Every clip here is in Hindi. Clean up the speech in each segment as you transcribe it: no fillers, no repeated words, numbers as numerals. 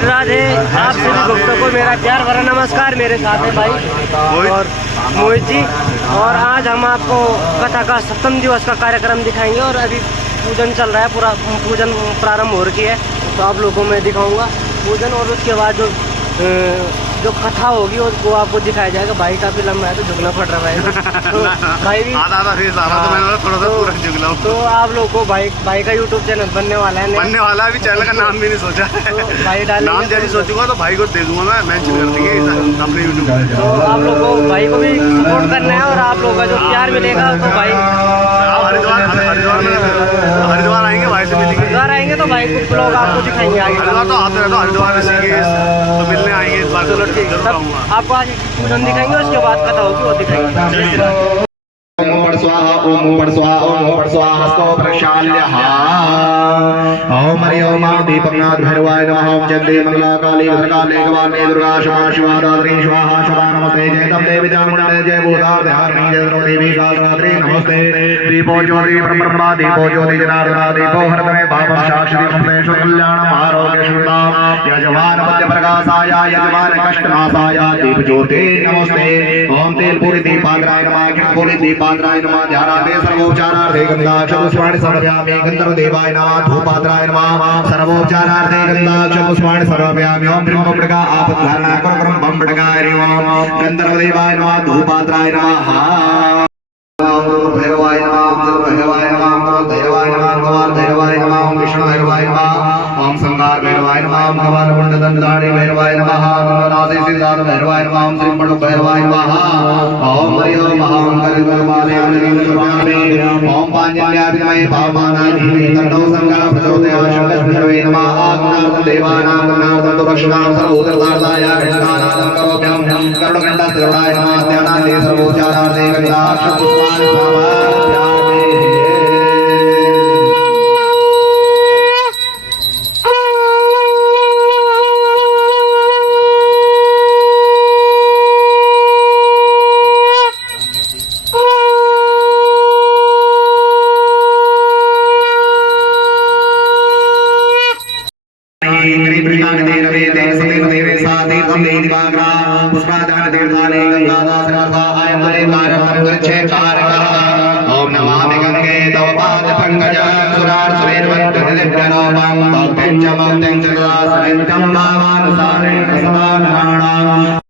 राधे, आप सभी भक्तों को मेरा प्यार भरा नमस्कार। मेरे साथ है भाई और मोहित जी, और आज हम आपको कथा का 7वें दिवस का कार्यक्रम दिखाएंगे। और अभी पूजन चल रहा है, पूरा पूजन प्रारंभ हो रही है, तो आप लोगों को मैं दिखाऊंगा पूजन। और उसके बाद जो कथा होगी वो आपको दिखाया जाएगा। भाई काफी लंबा है तो झुकना पड़ रहा है भाई तो भाई भी तो आप लोग को भाई का यूट्यूब चैनल बनने वाला है, अभी चैनल का नाम भी नहीं सोचा है। तो भाई डाल नाम जैसे सोचूंगा तो भाई को दे दूंगा, मैं मेंशन कर देंगे अपने यूट्यूब पर। तो आप लोग को भाई को भी सपोर्ट करना है, और आप लोगों का जो प्यार मिलेगा तो भाई हरिद्वार आएंगे, भाई से मिलेंगे। हरिद्वार आएंगे तो भाई कुछ लोग आपको दिखाएंगे आगे। हरिद्वार तो आते रहता, हरिद्वार ऋषिकेश तो मिलने आएंगे इस बार। चलो ठीक है, तब आपको आज पूजन दिखाएंगे, उसके बाद कथा होगी वो दिखाएंगे। ओम पड़ स्वाहा, ओम पड़ स्वाहा, ओम पड़ स्वाहा, हस्तो प्रक्षाल्यः। ओम हरि ओम दीपकनाथ भैरवाय नमः। ओम चंडी मंगला काली भद्रकाली गवाणी दुर्गा क्षमा शिवा दात्री स्वाहा सदा नमस्ते। जय तम देवी चामुंडे जय भूतार धारिणी जय द्रौ देवी कालरात्रि नमस्ते। दीपो ज्योति ब्रह्मा दीपो ज्योति जनार्दना दीपो हरदमे पापं साक्षी नमस्ते कल्याणम आरोग्य शुद्धम यजमान मध्य प्रकाशाय यजमान कष्टनाशाय दीप ज्योति नमस्ते। ओम तेलपुरी दीपाग्राय नमः किंपुरी दीपाग्राय नमः। ध्यानादे सर्वोपचारार्थे गंधाक्षपुष्पाणि समर्पयामि। गंधर्वदेवाय नमः धूपाग्राय नमः। सर्वोपचारार्थे गंधाक्षपुष्पाणि समर्पयामि। ओम ब्रह्म बड़का आपद्धारणा करम बम बड़का नमः। गंधर्वदेवाय नमः धूपाग्राय नमः। भैरवाय नमः भैरवाय नमः भैरवाय नमः भगवान भैरवाय नमः। ओम विष्णु भैरवाय नमः। ओम संगार भैरवाय नमः। भगवान कुंडदंडाणी भैरवाय नमः। नादे सिद्धार्थ भैरवाय नमः। ओम श्री पड़ भैरवाय नमः। ओम हरि ओम ओम करिवाले हरि ओम पांचल्याभिमय भावमानाधि तन्नो संगार प्रचोदयात् शंकरभैरवे नमः। आज्ञार्थं देवानां गणार्थं दक्षिणां सर्वोदरदाय गणानां करोम्यहं करुणगंडास्त्रवणाय नमः। ध्यानादे सर्वोपचारार्थे गंधाक्षपुष्पाणि समर्पयामि। ओम नमामि गंगे तव पाद पंकजं सुरार सुरेर्वन्दितदिव्यलोकं भक्तिं च भक्तिं च दासनित्यं भावानुसारेण सदा नराणाम्।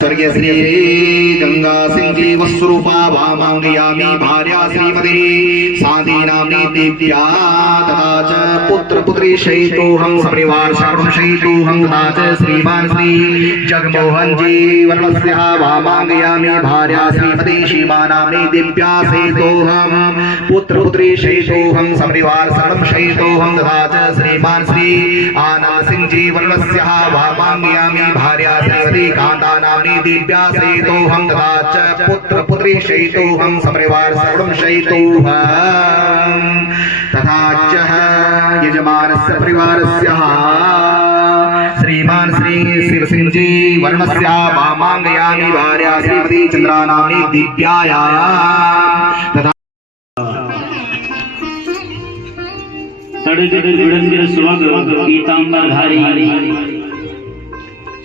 स्वर्गीय श्री गंगा सिंह जी वस्वरूपा वामांगयामि भार्या श्रीमती शांति नाम्नी दिव्या तथा च पुत्र पुत्री शयितोऽहं सपरिवार सर्वं शयितोऽहं तथा च श्रीमान श्री जगमोहन जी वर्णस्य वामांगयामि भार्या श्रीमती शिवा नाम्नी दिव्या शयितोऽहं पुत्र पुत्री शयितोऽहं सपरिवार सर्वं शयितोऽहं तथा च श्रीमान श्री आनंद सिंह जी वर्णस्य वामांगयामि भार्या श्रीमती कांता नाम्नी दिव्या शयितोऽहं तथा च पुत्र पुत्री शयितोऽहं सपरिवार सर्वं शयितोऽहं तथा च यजमानस्य परिवारस्य श्रीमान श्री शिव सिंह जी वर्णस्य वामांगयामि भार्या श्रीमती चंद्रा नाम्नी दिव्याया तथा तड़जड़ विड़ंगिर सुभग पीतांबरधारी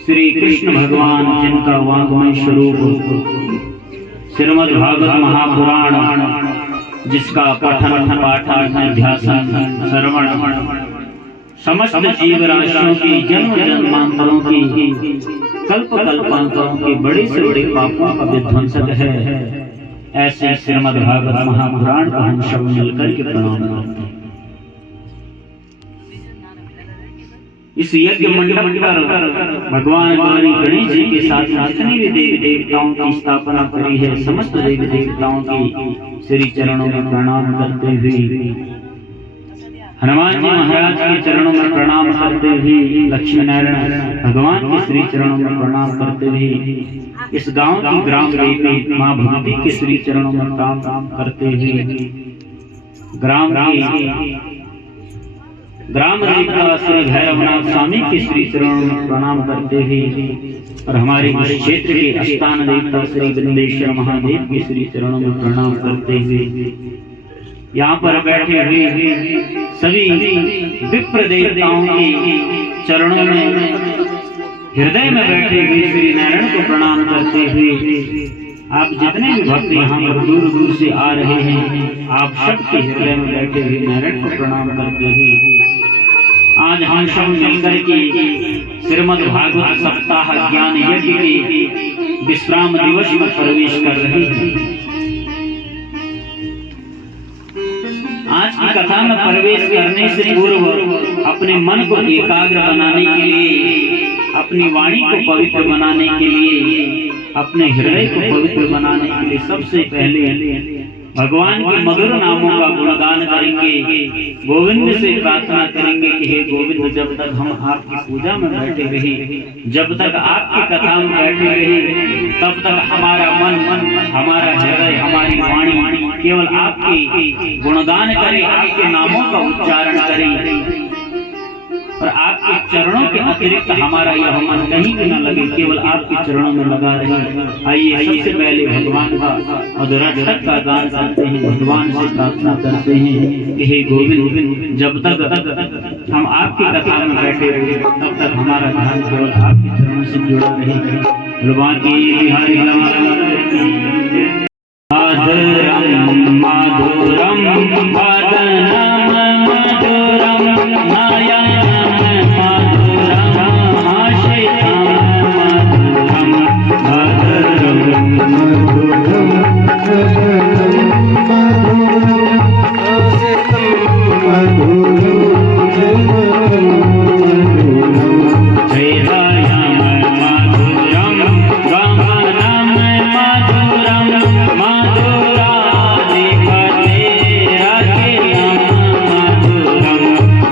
श्री कृष्ण भगवान जिनका वाङ्मय स्वरूप श्रीमद् भागवत महापुराण, जिसका पठन पाठन अध्यासन श्रवण समस्त जीव राशियों की जन्म जन्मांतरों की कल्प कल्पांतरों के बड़े से बड़े पापों का विध्वंसक है। ऐसे श्रीमद् भागवत महापुराण को हम सब मिलकर के प्रणाम करते हैं। इस यज्ञ मंडप पर भगवान गणेश जी के साथ जितने भी देवी देवताओं की स्थापना करी है, समस्त देवी देवताओं की श्री चरणों में प्रणाम करते हुए, हनुमान जी महाराज के चरणों में प्रणाम करते हुए, लक्ष्मी नारायण भगवान के श्री चरणों में प्रणाम करते हुए, इस गांव की ग्राम देवी मां भगवती के श्री चरणों में प्रणाम करते हुए, ग्राम देवता श्री भैरवनाथ स्वामी के श्री चरणों में प्रणाम करते हुए, और हमारे क्षेत्र के स्थान देवता श्री विंदेश्वर महादेव के श्री चरणों में प्रणाम करते हुए, यहाँ पर बैठे हुए सभी विप्र देवताओं के चरणों में हृदय में बैठे हुए श्री नारायण को प्रणाम करते हुए आप जितने भी भक्त यहाँ पर दूर दूर से आ रहे हैं, आप सबके हृदय में बैठे हुए नारायण को प्रणाम करते हुए आज हम सब मिलकर के श्रीमद् भागवत सप्ताह ज्ञान यज्ञ के विश्राम दिवस में प्रवेश कर रहे हैं। आज की कथा में प्रवेश करने से पूर्व अपने मन को एकाग्र बनाने के लिए, अपनी वाणी को पवित्र बनाने के लिए, अपने हृदय को पवित्र बनाने के लिए सबसे पहले भगवान के मधुर नामों का गुणगान करेंगे, गोविंद से प्रार्थना करेंगे कि हे गोविंद, जब तक हम आपकी पूजा में बैठे रहे, जब तक आपकी कथा में बैठे रहे, तब तक हमारा मन, हमारा हृदय, हमारी वाणी केवल आपके गुणगान करे, आपके नामों का उच्चारण करे और आपके चरणों के अतिरिक्त हमारा यह मन कहीं भी न लगे, केवल आपके चरणों में लगा रहे। आइए सबसे पहले भगवान का मधुराक्षर का गान करते हैं, भगवान से प्रार्थना करते हैं कि हे गोविंद, जब तक हम आपकी कथा में बैठे रहे, तब तक हमारा ध्यान केवल आपके चरणों से जुड़ा रहे। भगवान की बिहारी माधुरम माधुरम वदनम मधुरम नयनम मधुरम आश्रितम मधुरम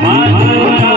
मधुरा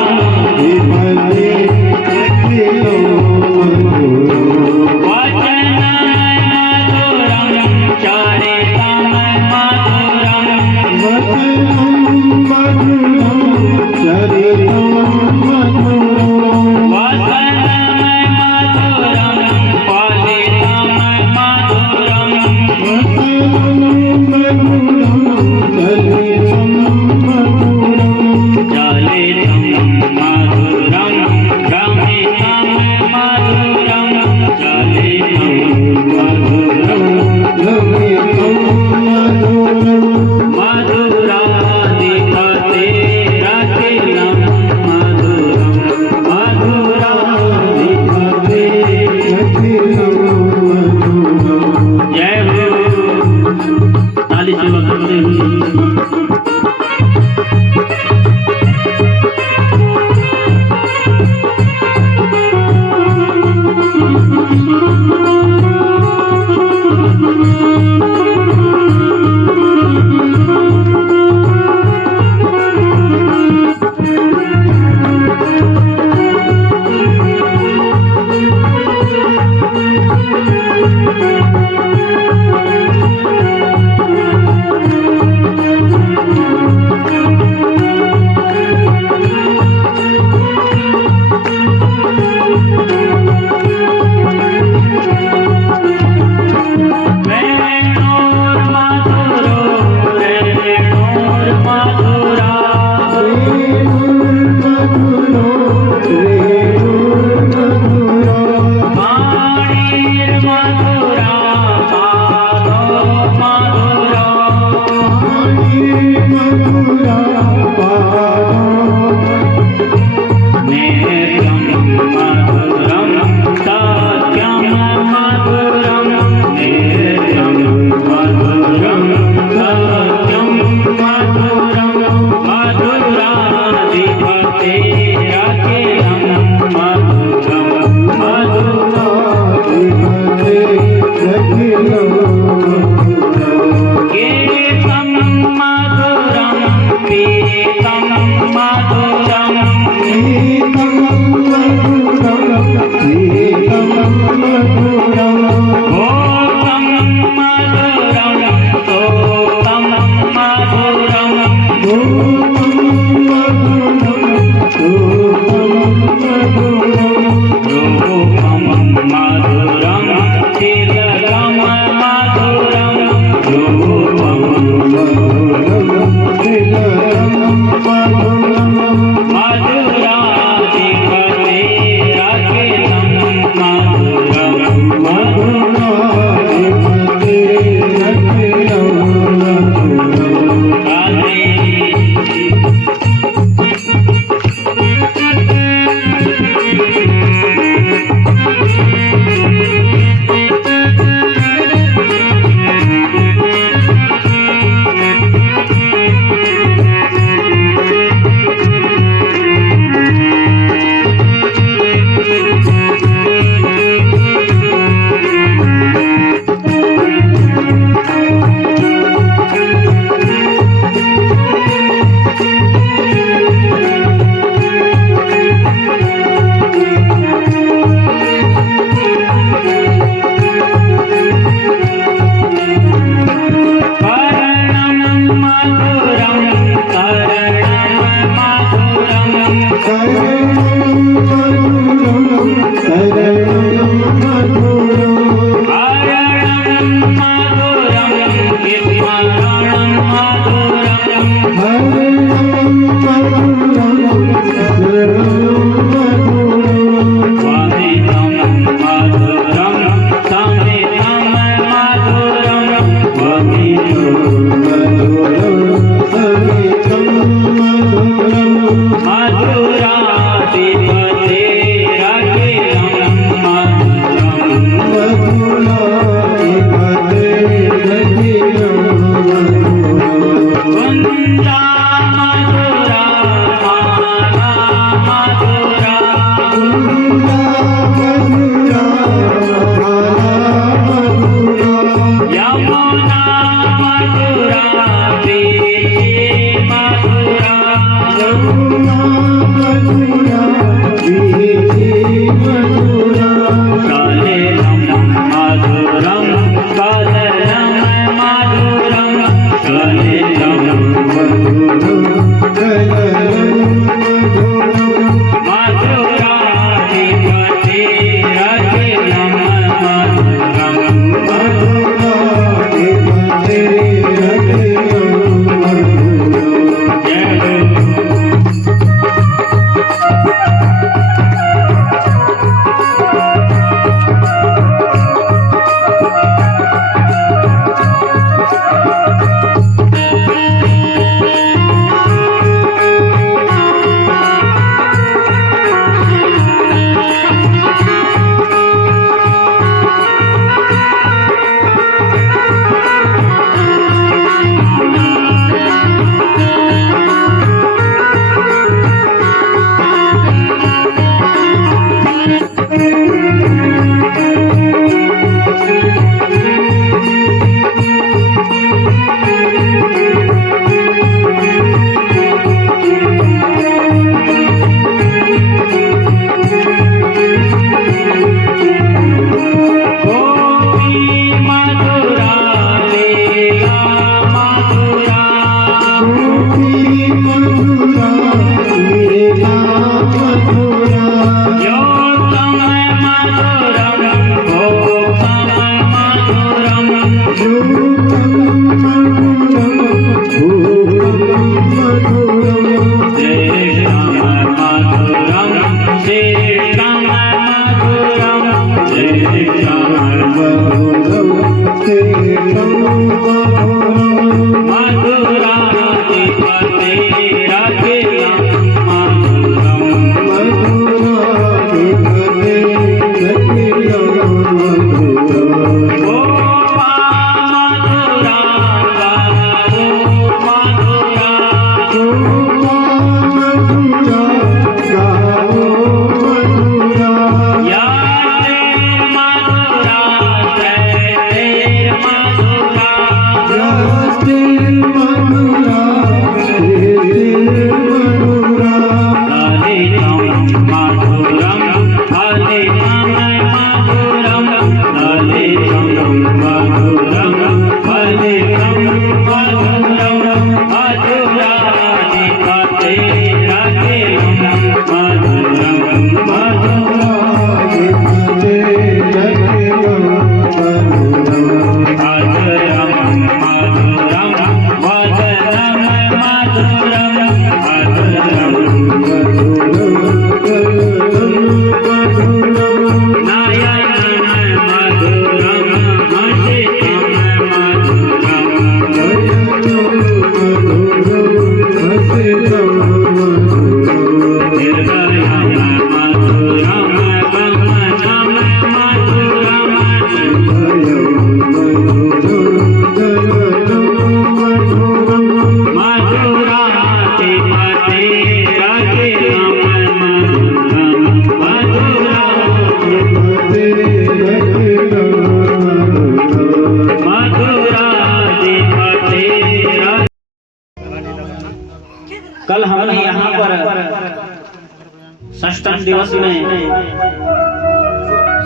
दिवस में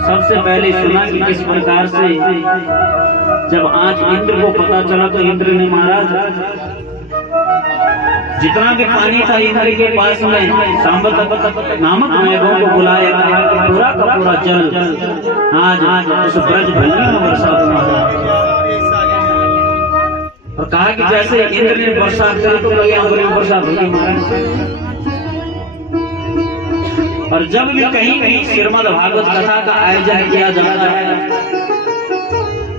सबसे पहले सुना कि किस प्रकार से जब आज इंद्र को पता चला तो इंद्र ने महाराज जितना भी पानी था इंद्र के पास में सांबत नामक मेघों को बुलाया, पूरा का पूरा जल आज उस ब्रज भूमि में वर्षा हुआ और कहा कि जैसे इंद्र ने वर्षा करी तो वर्षा होगी महाराज। और जब भी कहीं कहीं श्रीमद् भागवत कथा का आयोजन किया जाता है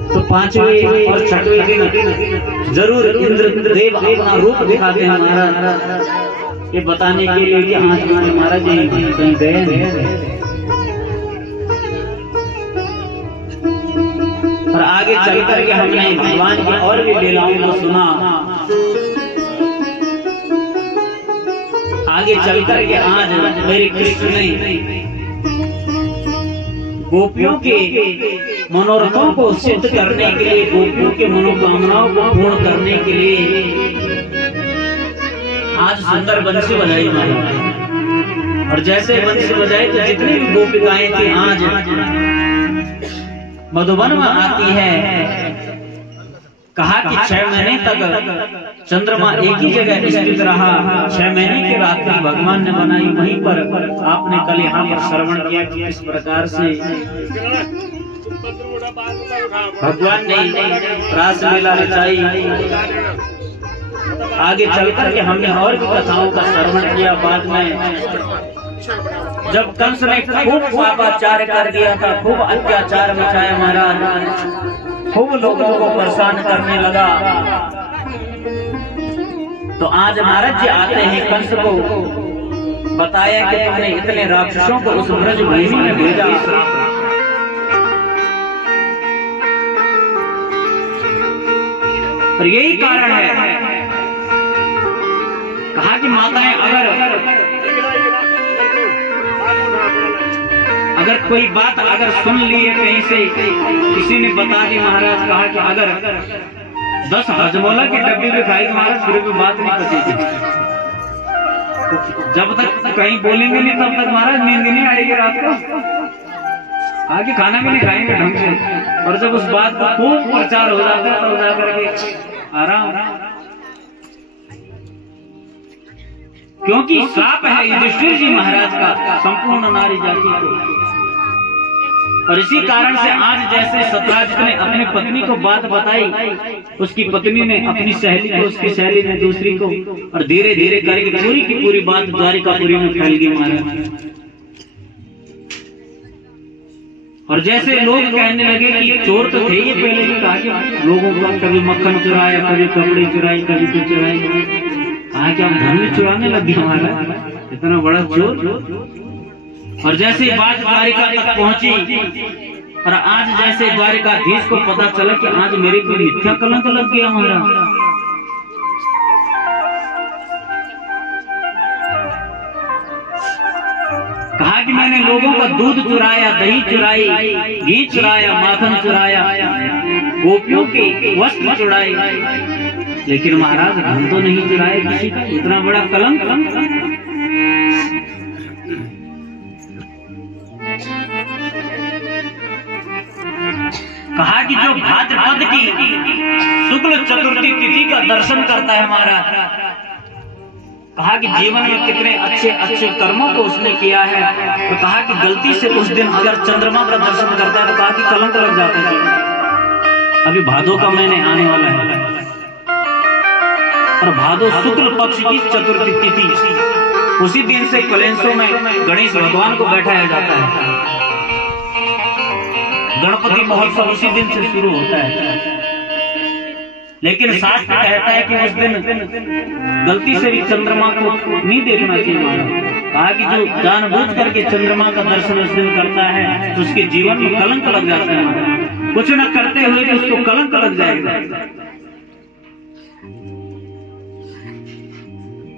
तो 5वें और 6वें दिन जरूर इंद्र देव अपना रूप दिखाते हैं महाराज, ये बताने के लिए कि आज हमारे महाराज जी कहीं गए हैं। और आगे चल करके हमने भगवान की और भी लीलाओं को सुना। आगे चल करके आज मेरे कृष्ण ने गोपियों के मनोरथों को सिद्ध करने के लिए, गोपियों के मनोकामनाओं को पूर्ण करने के लिए आज सुंदर बंसी बजाई महाराज। और जैसे बंसी बजाई तो जितनी भी गोपिकाएं थी आज मधुबन में आती है। कहा कि 6 महीने तक चंद्रमा एक ही जगह स्थित रहा, 6 महीने की रात्रि भगवान ने बनाई, वहीं पर आपने कल यहाँ पर श्रवण किया कि किस प्रकार से भगवान ने रास लीला रचाई। आगे चलकर के हमने और भी कथाओं का श्रवण किया। बाद में जब कंस ने खूब पापाचार कर दिया था, खूब अत्याचार मचाया महाराज, खूब लोगों को परेशान करने लगा, तो आज महाराज जी आते हैं कंस को बताया कि तुमने इतने राक्षसों को उस ब्रज भूमि में भेजा, और यही कारण है। कहा कि माताएं अगर कोई बात अगर सुन ली है कहीं से, किसी ने बता दी महाराज, कहा कि अगर 10 हजमोला की डब्बी भी खाएगी महाराज फिर भी बात नहीं पचेगी। जब तक कहीं बोलेंगे नहीं तब तक महाराज नींद नहीं आएगी रात को। कहा कि खाना भी नहीं खाएंगे ढंग से, और जब उस बात का खूब प्रचार हो जाता है तो जाकर के आराम, क्योंकि श्राप है युधिष्ठिर जी महाराज का संपूर्ण नारी जाति को। और इसी कारण से आज जैसे सतराजित ने अपनी पत्नी को बात बताई, उसकी पत्नी ने अपनी सहेली को, उसकी सहेली ने दूसरी को, और धीरे धीरे करके पूरी की पूरी बात द्वारिकापुरी में फैल गई महाराज। और जैसे लोग कहने लगे कि चोर तो थे ये पहले भी, कहा कि लोगों का कभी मक्खन चुराया, कभी कपड़े चुराए, कभी कुछ चुराए, कहा कि हम धन भी चुराने लगे हमारा, इतना बड़ा चोर। और जैसे बात द्वारिका तक पहुंची, और आज जैसे द्वारिकाधीश को पता चला कि आज मेरे को मिथ्या कलंक लग गया हमारा, कहा कि मैंने लोगों का दूध चुराया, दही चुराई, घी चुराया, माखन चुराया, गोपियों के वस्त्र चुराए, लेकिन महाराज धन तो नहीं चुराए किसी का। इतना बड़ा कलंक। कहा कि जो भाद्रपद की शुक्ल चतुर्थी तिथि का दर्शन करता है महाराज, कहा कि जीवन में कितने अच्छे अच्छे कर्मों को उसने किया है, तो कहा कि गलती से उस दिन अगर चंद्रमा का दर्शन करता है तो कहा कि कलंक लग जाता है। अभी भादो का महीने आने वाला है, और भादो शुक्ल पक्ष की चतुर्थी तिथि, उसी दिन से कलेंसों में गणेश भगवान को बैठाया जाता है। गणपति महोत्सव उसी दिन से शुरू होता है, लेकिन शास्त्र कहता है कि उस दिन गलती से भी चंद्रमा को नहीं देखना चाहिए। कहा कि जो जानबूझ करके चंद्रमा का दर्शन उस दिन करता है तो उसके जीवन में कलंक लग जाता है, कुछ न करते हुए भी उसको कलंक लग जाएगा।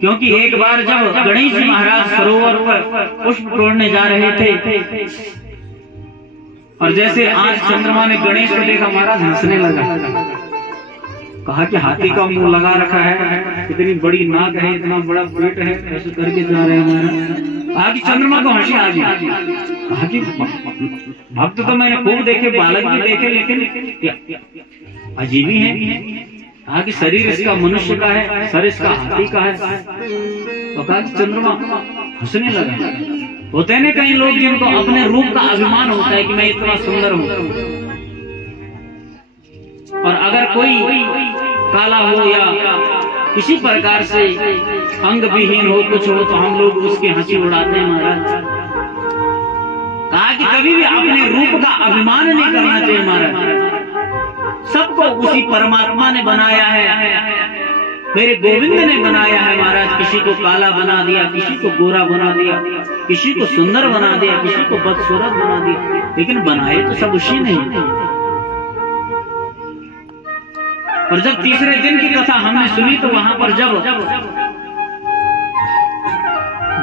क्योंकि एक बार जब गणेश जी महाराज सरोवर पर पुष्प तोड़ने जा रहे थे, और जैसे आज चंद्रमा ने गणेश को देखा महाराज हंसने लगा। कहा कि हाथी का मुंह लगा रखा है, इतनी बड़ी नाक है, इतना बड़ा पेट है, ऐसे करके जा रहे हैं महाराज। कहा कि चंद्रमा को हंसी आ गई। कहा कि भक्त तो मैंने खूब देखे, बालक भी देखे, लेकिन अजीब ही है। कहा कि शरीर इसका मनुष्य का है, सर इसका हाथी का है। तो कहा कि चंद्रमा हंसने लगा। होते हैं कई लोग जिनको अपने रूप का अभिमान होता है कि मैं इतना सुंदर हूं, और अगर कोई काला हो या किसी प्रकार से अंग विहीन हो, कुछ हो, तो हम लोग उसकी हंसी उड़ाते हैं महाराज। कहा कि कभी भी अपने रूप का अभिमान नहीं करना चाहिए महाराज। सबको उसी परमात्मा ने बनाया है, मेरे गोविंद ने बनाया है महाराज। किसी को काला बना दिया, किसी को गोरा बना दिया, किसी को सुंदर बना दिया, किसी को बदसूरत बना दिया, लेकिन बनाए तो सब उसी ने। और जब तीसरे दिन की कथा हमने सुनी तो वहां पर जब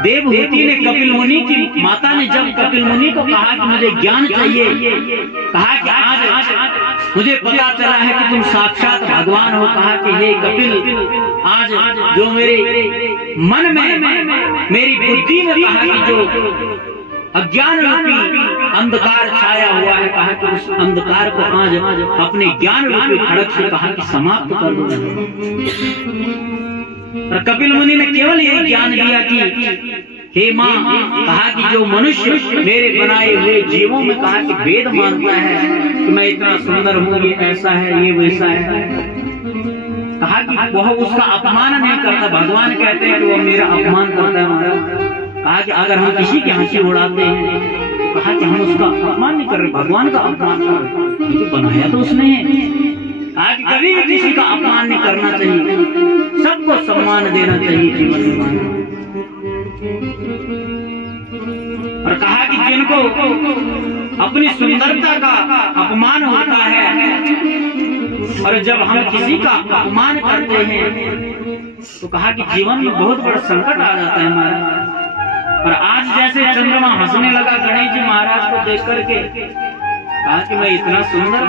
देवहूति ने कपिल मुनि की माता ने जब कपिल मुनि को कहा कि मुझे ज्ञान चाहिए, कहा कि आज मुझे पता चला है कि तुम साक्षात भगवान हो। कहा कि हे कपिल, आज जो मेरे मन में, मेरी बुद्धि में, कहा कि जो अज्ञान रूपी अंधकार छाया हुआ है, कहा कि उस अंधकार को आज अपने ज्ञान रूपी खड़क से, कहा कि समाप्त कर दो। और कपिल मुनि ने केवल यही ज्ञान दिया कि हे माँ, कहा कि जो मनुष्य मेरे बनाए हुए जीवों में, कहा कि वेद मानता है कि मैं इतना सुंदर हूँ, ये ऐसा है, ये वैसा है, कहा कि वह उसका अपमान नहीं करता। भगवान कहते हैं कि वो मेरा अपमान करता है महाराज। कहा कि अगर हम किसी की हंसी उड़ाते हैं, तो कहा कि हम उसका अपमान नहीं कर रहे, भगवान का अपमान कर रहे, क्योंकि बनाया तो उसने है। कहा कि कभी भी किसी का अपमान नहीं करना चाहिए, सबको सम्मान देना चाहिए जीवन में। और कहा कि जिनको अपनी सुंदरता का अपमान होता है, और जब हम किसी का अपमान करते हैं, तो कहा कि जीवन में बहुत बड़ा संकट आ जाता है हमारा। और आज जैसे चंद्रमा हंसने लगा गणेश जी महाराज को देख करके, कहा कि मैं इतना सुंदर,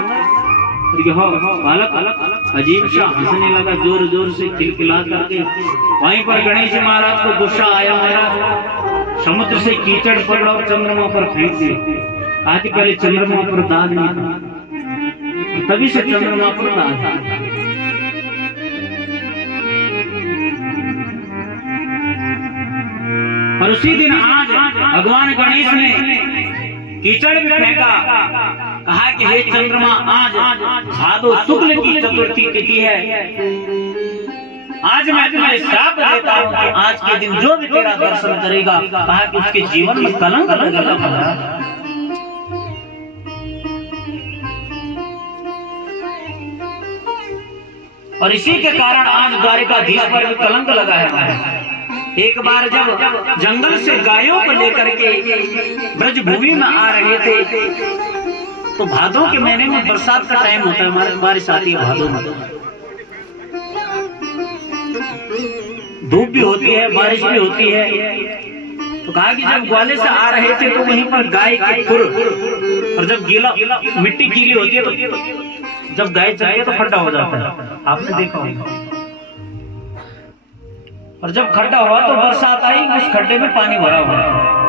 बालक अजीब सा हंसने लगा, जोर जोर से खिलखिला करके। वहीं पर गणेश जी महाराज को गुस्सा आया, महाराज समुद्र से कीचड़ पकड़ा और चंद्रमा पर फेंक दिया। कहा कि पहले चंद्रमा पर दाग नहीं था, तभी से चंद्रमा पर दाग है। और उसी दिन आज भगवान गणेश ने कीचड़ में फेंका। कहा कि हे चंद्रमा, आज भादो शुक्ल की चतुर्थी तिथि है, आज मैं तुम्हें श्राप देता हूँ कि आज के दिन जो भी तेरा दर्शन करेगा, कहा कि उसके जीवन में कलंक लगेगा। और इसी के कारण आज द्वारिकाधीश पर भी कलंक लगा है। एक बार जब जंगल से गायों को लेकर के ब्रजभूमि में आ रहे थे, तो भादों के महीने में बरसात का टाइम होता है, हमारे बारिश आती है भादों में, धूप भी होती है, बारिश भी होती है। तो कहा कि जब ग्वाले से आ रहे थे, तो वहीं पर गाय के खुर, और जब गीला मिट्टी गीली होती है, तो जब गाय चलती है तो खड्डा हो जाता है, आपने देखा होगा। और जब खड्डा हुआ तो बरसात आई, उस खड्डे में पानी भरा हुआ है।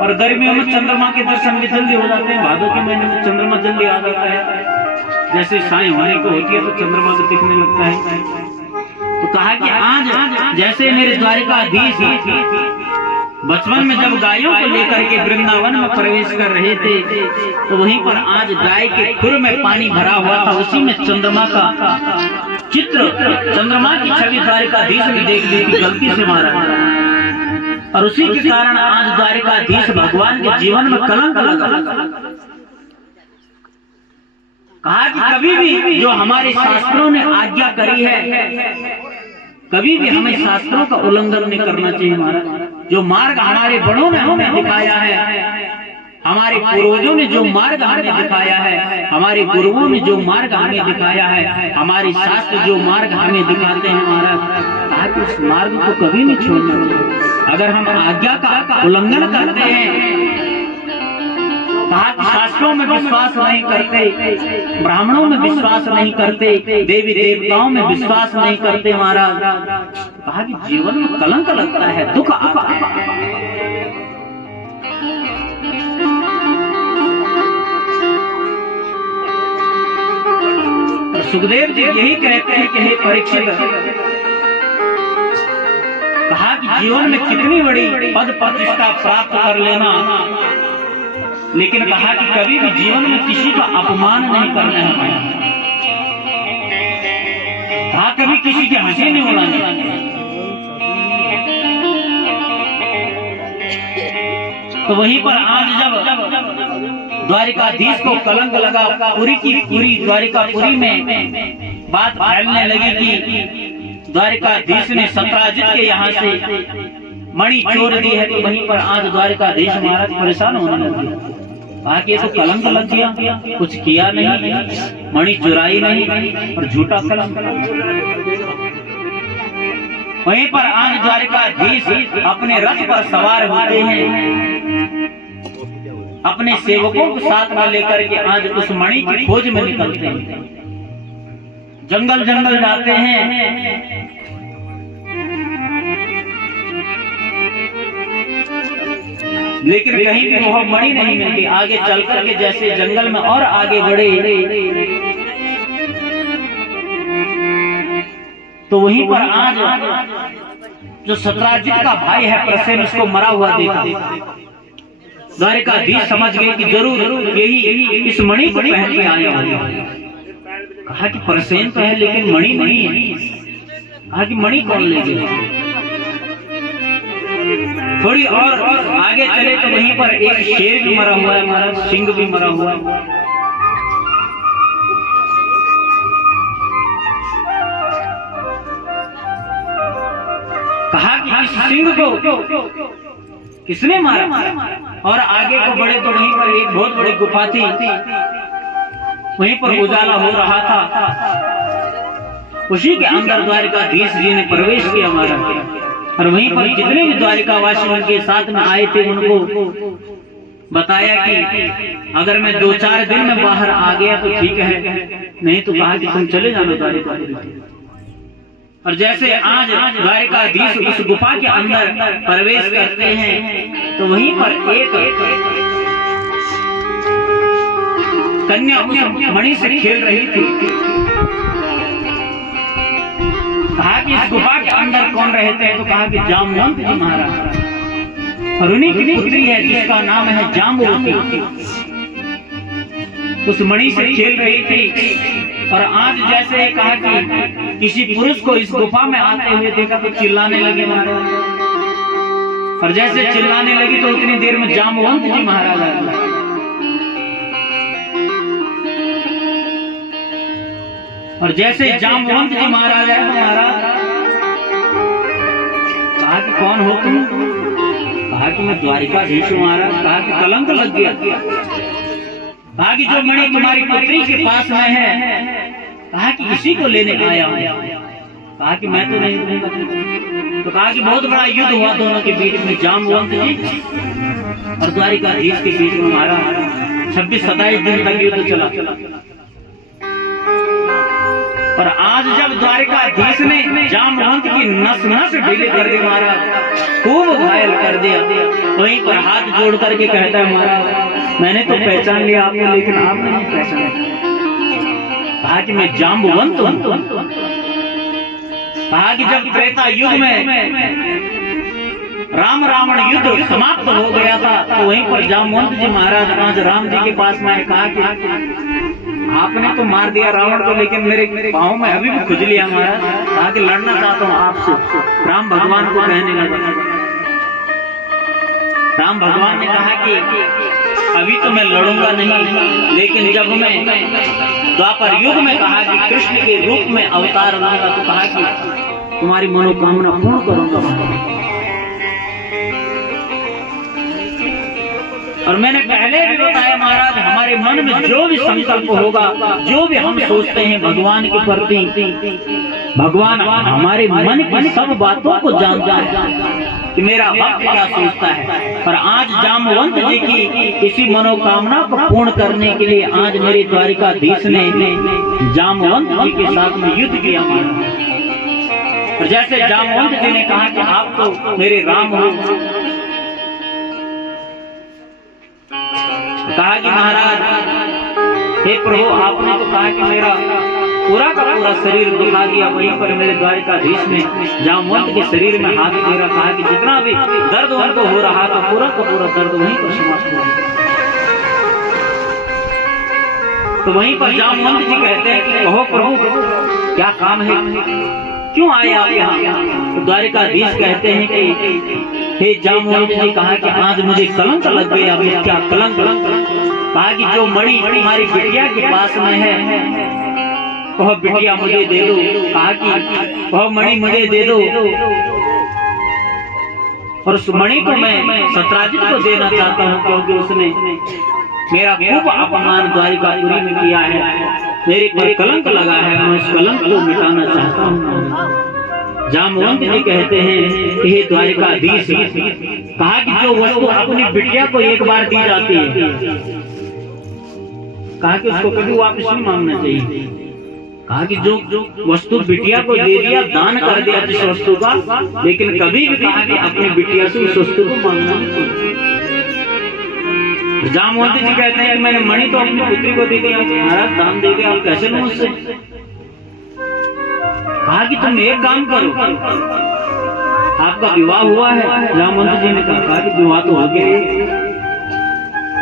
और गर्मियों में चंद्रमा के दर्शन भी जल्दी हो जाते हैं, भादों के महीने में चंद्रमा जल्दी आ जाता है, जैसे साई होने को होती है तो चंद्रमा को दिखने लगता है। तो कहा कि आज जैसे मेरे द्वारिकाधीश बचपन में जब गायों को लेकर के वृंदावन में प्रवेश कर रहे थे, तो वहीं पर आज गाय के खुर में पानी भरा हुआ था, उसी में चंद्रमा का चित्र, चंद्रमा की छवि द्वारिकाधीश ने देख ली थी गलती से मारा, और उसी के कारण आज द्वारिकाधीश भगवान के जीवन में कलंक लगा। कहा कि कभी भी जो हमारे शास्त्रों ने आज्ञा करी है, कभी भी हमें शास्त्रों का उल्लंघन नहीं करना चाहिए। महाराज, जो मार्ग हमारे बड़ों ने हमें दिखाया है, हमारे पूर्वजों ने जो मार्ग हमें दिखाया है, हमारे गुरुओं ने जो मार्ग हमें दिखाया है, हमारे शास्त्र जो मार्ग हमें दिखाते हैं महाराज, कहा कि उस मार्ग को कभी नहीं छोड़ना चाहिए। अगर हम आज्ञा का उल्लंघन करते हैं, कहा कि शास्त्रों में विश्वास नहीं करते, ब्राह्मणों में विश्वास नहीं करते, देवी देवताओं में विश्वास नहीं करते महाराज। कहा कि जीवन में कलंक लगता है, दुख आता है। सुखदेव जी यही कहते हैं कि हे परीक्षित, कहा कि जीवन में कितनी बड़ी पद प्रतिष्ठा प्राप्त कर लेना, लेकिन कहा कि कभी भी जीवन में किसी का अपमान नहीं करना है। कहा कभी किसी की हंसी नहीं उड़ानी। तो वहीं पर आज जब द्वारिकाधीश को कलंक लगा, पूरी की पूरी द्वारिकापुरी में बात फैलने लगी कि द्वारिकाधीश ने सत्राजित के यहाँ से मणि चोर दी है, तो वहीं पर आज द्वारिकाधीश महाराज परेशान होने लगे। बाकी तो कलंक लग गया, कुछ किया नहीं, मणि चुराई नहीं और झूठा कलंक। वहीं पर आज द्वारिकाधीश अपने रथ पर सवार होते हैं, अपने सेवकों को साथ में लेकर के आज उस मणि की खोज में निकलते हैं, जंगल जंगल जाते हैं। लेकिन कहीं भी वह मणि नहीं मिलती। आगे चल करके जैसे जंगल में और आगे बढ़े तो वहीं पर आज जो सत्राजित का भाई है प्रसेन, उसको मरा हुआ देखा। द्वारिकाधीश समझ गए कि जरूर यही इस मणि को पहन के आया होगा। कहा कि प्रसेन तो है लेकिन मणि नहीं है। कहा कि मणि कौन ले गया? थोड़ी और आगे चले तो वहीं पर एक शेर भी मरा हुआ है महाराज, सिंह भी मरा हुआ है। कहा कि इस सिंह को किसने मारा? और आगे को बढ़े तो वहीं पर एक बहुत बड़ी गुफा थी, वहीं पर उजाला हो रहा था। उसी के अंदर द्वारिकाधीश जी ने प्रवेश किया महाराज, और वहीं पर जितने भी द्वारिकावासी उनके साथ में आए थे उनको बताया कि अगर मैं 2-4 दिन में बाहर आ गया तो ठीक है, नहीं तो कहा कि तुम चले जाना द्वारिकाधीश। और जैसे आज द्वारिकाधीश उस गुफा के अंदर प्रवेश करते हैं तो वहीं पर एक कन्या उस मणि से खेल रही थी। कहा कि इस गुफा के अंदर कौन रहते हैं? तो कहा कि जामवंत जी महाराज, और उन्हीं की पुत्री है जिसका नाम है जाम्बुवती। उस मणि से खेल रही थी। और आज जैसे कहा कि किसी पुरुष को इस गुफा में आते हुए देखा तो चिल्लाने लगे महाराज, और जैसे चिल्लाने लगी तो उतनी देर में जाम्बुवंत जी महाराज आ गए। और जैसे जाम्बुवंत जी महाराज आए तो महाराज कहा कि कौन हो तुम? कहा कि मैं द्वारिकाधीश हूं महाराज। कहा कि कलंक लग गया। कहा कि जो मणि तुम्हारी पुत्री के पास में है, कहा कि इसी को लेने आया हूं। कहा कि मैं तो नहीं दूंगा। तो कहा कि बहुत बड़ा युद्ध हुआ दोनों के बीच में, जाम्बुवंत जी और द्वारिकाधीश के बीच में महाराज 26-27 दिन तक युद्ध चला। और आज जब द्वारिकाधीश ने जाम्बुवंत की नस नस ढीले कर दी महाराज, खूब घायल कर दिया, वहीं पर हाथ जोड़ करके कहता है महाराज मैंने तो पहचान लिया आपको, लेकिन आपने नहीं पहचाना। कहा कि मैं जाम्बुवंत हूं। कहा कि जब त्रेता युग में राम रावण युद्ध समाप्त हो गया था तो वहीं पर जाम्बुवंत जी महाराज आज राम जी के पास में आए। कहा कि आपने तो मार दिया रावण को, लेकिन मेरे पाँव में अभी भी खुजली है महाराज। कहा कि लड़ना चाहता हूँ आपसे। राम भगवान को कहने लगा। राम भगवान ने कहा कि अभी तो मैं लड़ूंगा नहीं, लेकिन जब मैं द्वापर युग में कहा कि कृष्ण के रूप में अवतार लूंगा तो कहा कि तुम्हारी मनोकामना पूर्ण करूंगा। और मैंने पहले भी बताया महाराज, हमारे मन में जो भी संकल्प होगा, जो भी हम सोचते हैं भगवान के प्रति, भगवान हमारे मन की सब बातों को जानता है। कि मेरा भक्त क्या सोचता है। पर आज जामवंत जी की इसी मनोकामना को पूर्ण करने के लिए आज मेरे द्वारिकाधीश ने जामवंत जी के साथ में युद्ध किया। और जैसे जामवंत जी ने कहा कि आप तो मेरे राम हो, कहा कि महाराज हे प्रभु, आपने तो कहा कि मेरा पूरा का पूरा शरीर दुखा दिया। वहीं पर मेरे द्वारिकाधीश ने जामवंत के शरीर में हाथ फेरा, कहा कि जितना भी दर्द वहां तो हो रहा था पूरा का पूरा दर्द वहीं पर समाप्त हो गया। तो वहीं पर जामवंत जी कहते हैं कि कहो प्रभु क्या काम है, क्यों आए आप यहाँ। तो द्वारिकाधीश कहते हैं कि हे जामवंत जी, कहा कि आज मुझे कलंक लग गया। क्या कलंक? कहा कि जो मणि हमारी बिटिया के पास में है वह बिटिया मुझे दे दो। कहा कि वह मणि मुझे दे दो और उस मणि को मैं सत्राजित को देना चाहता हूँ, क्योंकि उसने मेरा खूब अपमान द्वारिकापुरी में किया है, मेरे पर कलंक लगा है, मैं उस कलंक को मिटाना चाहता हूँ। जामवंत जी कहते हैं कि हे द्वारिकाधीश, कहा कि जो वस्तु अपनी बिटिया को एक बार दी जाती है, कहा कि उसको कभी वापस नहीं मांगना चाहिए। कहा कि जो वस्तु बिटिया को दे दिया, दान कर दिया जिस वस्तु का, लेकिन कभी भी कहा कि अपनी बिटिया से उस वस्तु को मांगना नहीं चाहिए। जामवंत जी कहते हैं कि मैंने मणि तो अपनी पुत्री को दे दिया, महाराज दान दे दिया, आप कैसे लूं उससे। कहा कि तुम एक काम करो, आपका विवाह हुआ है। जामवंत जी ने कहा कि विवाह तो हो गया,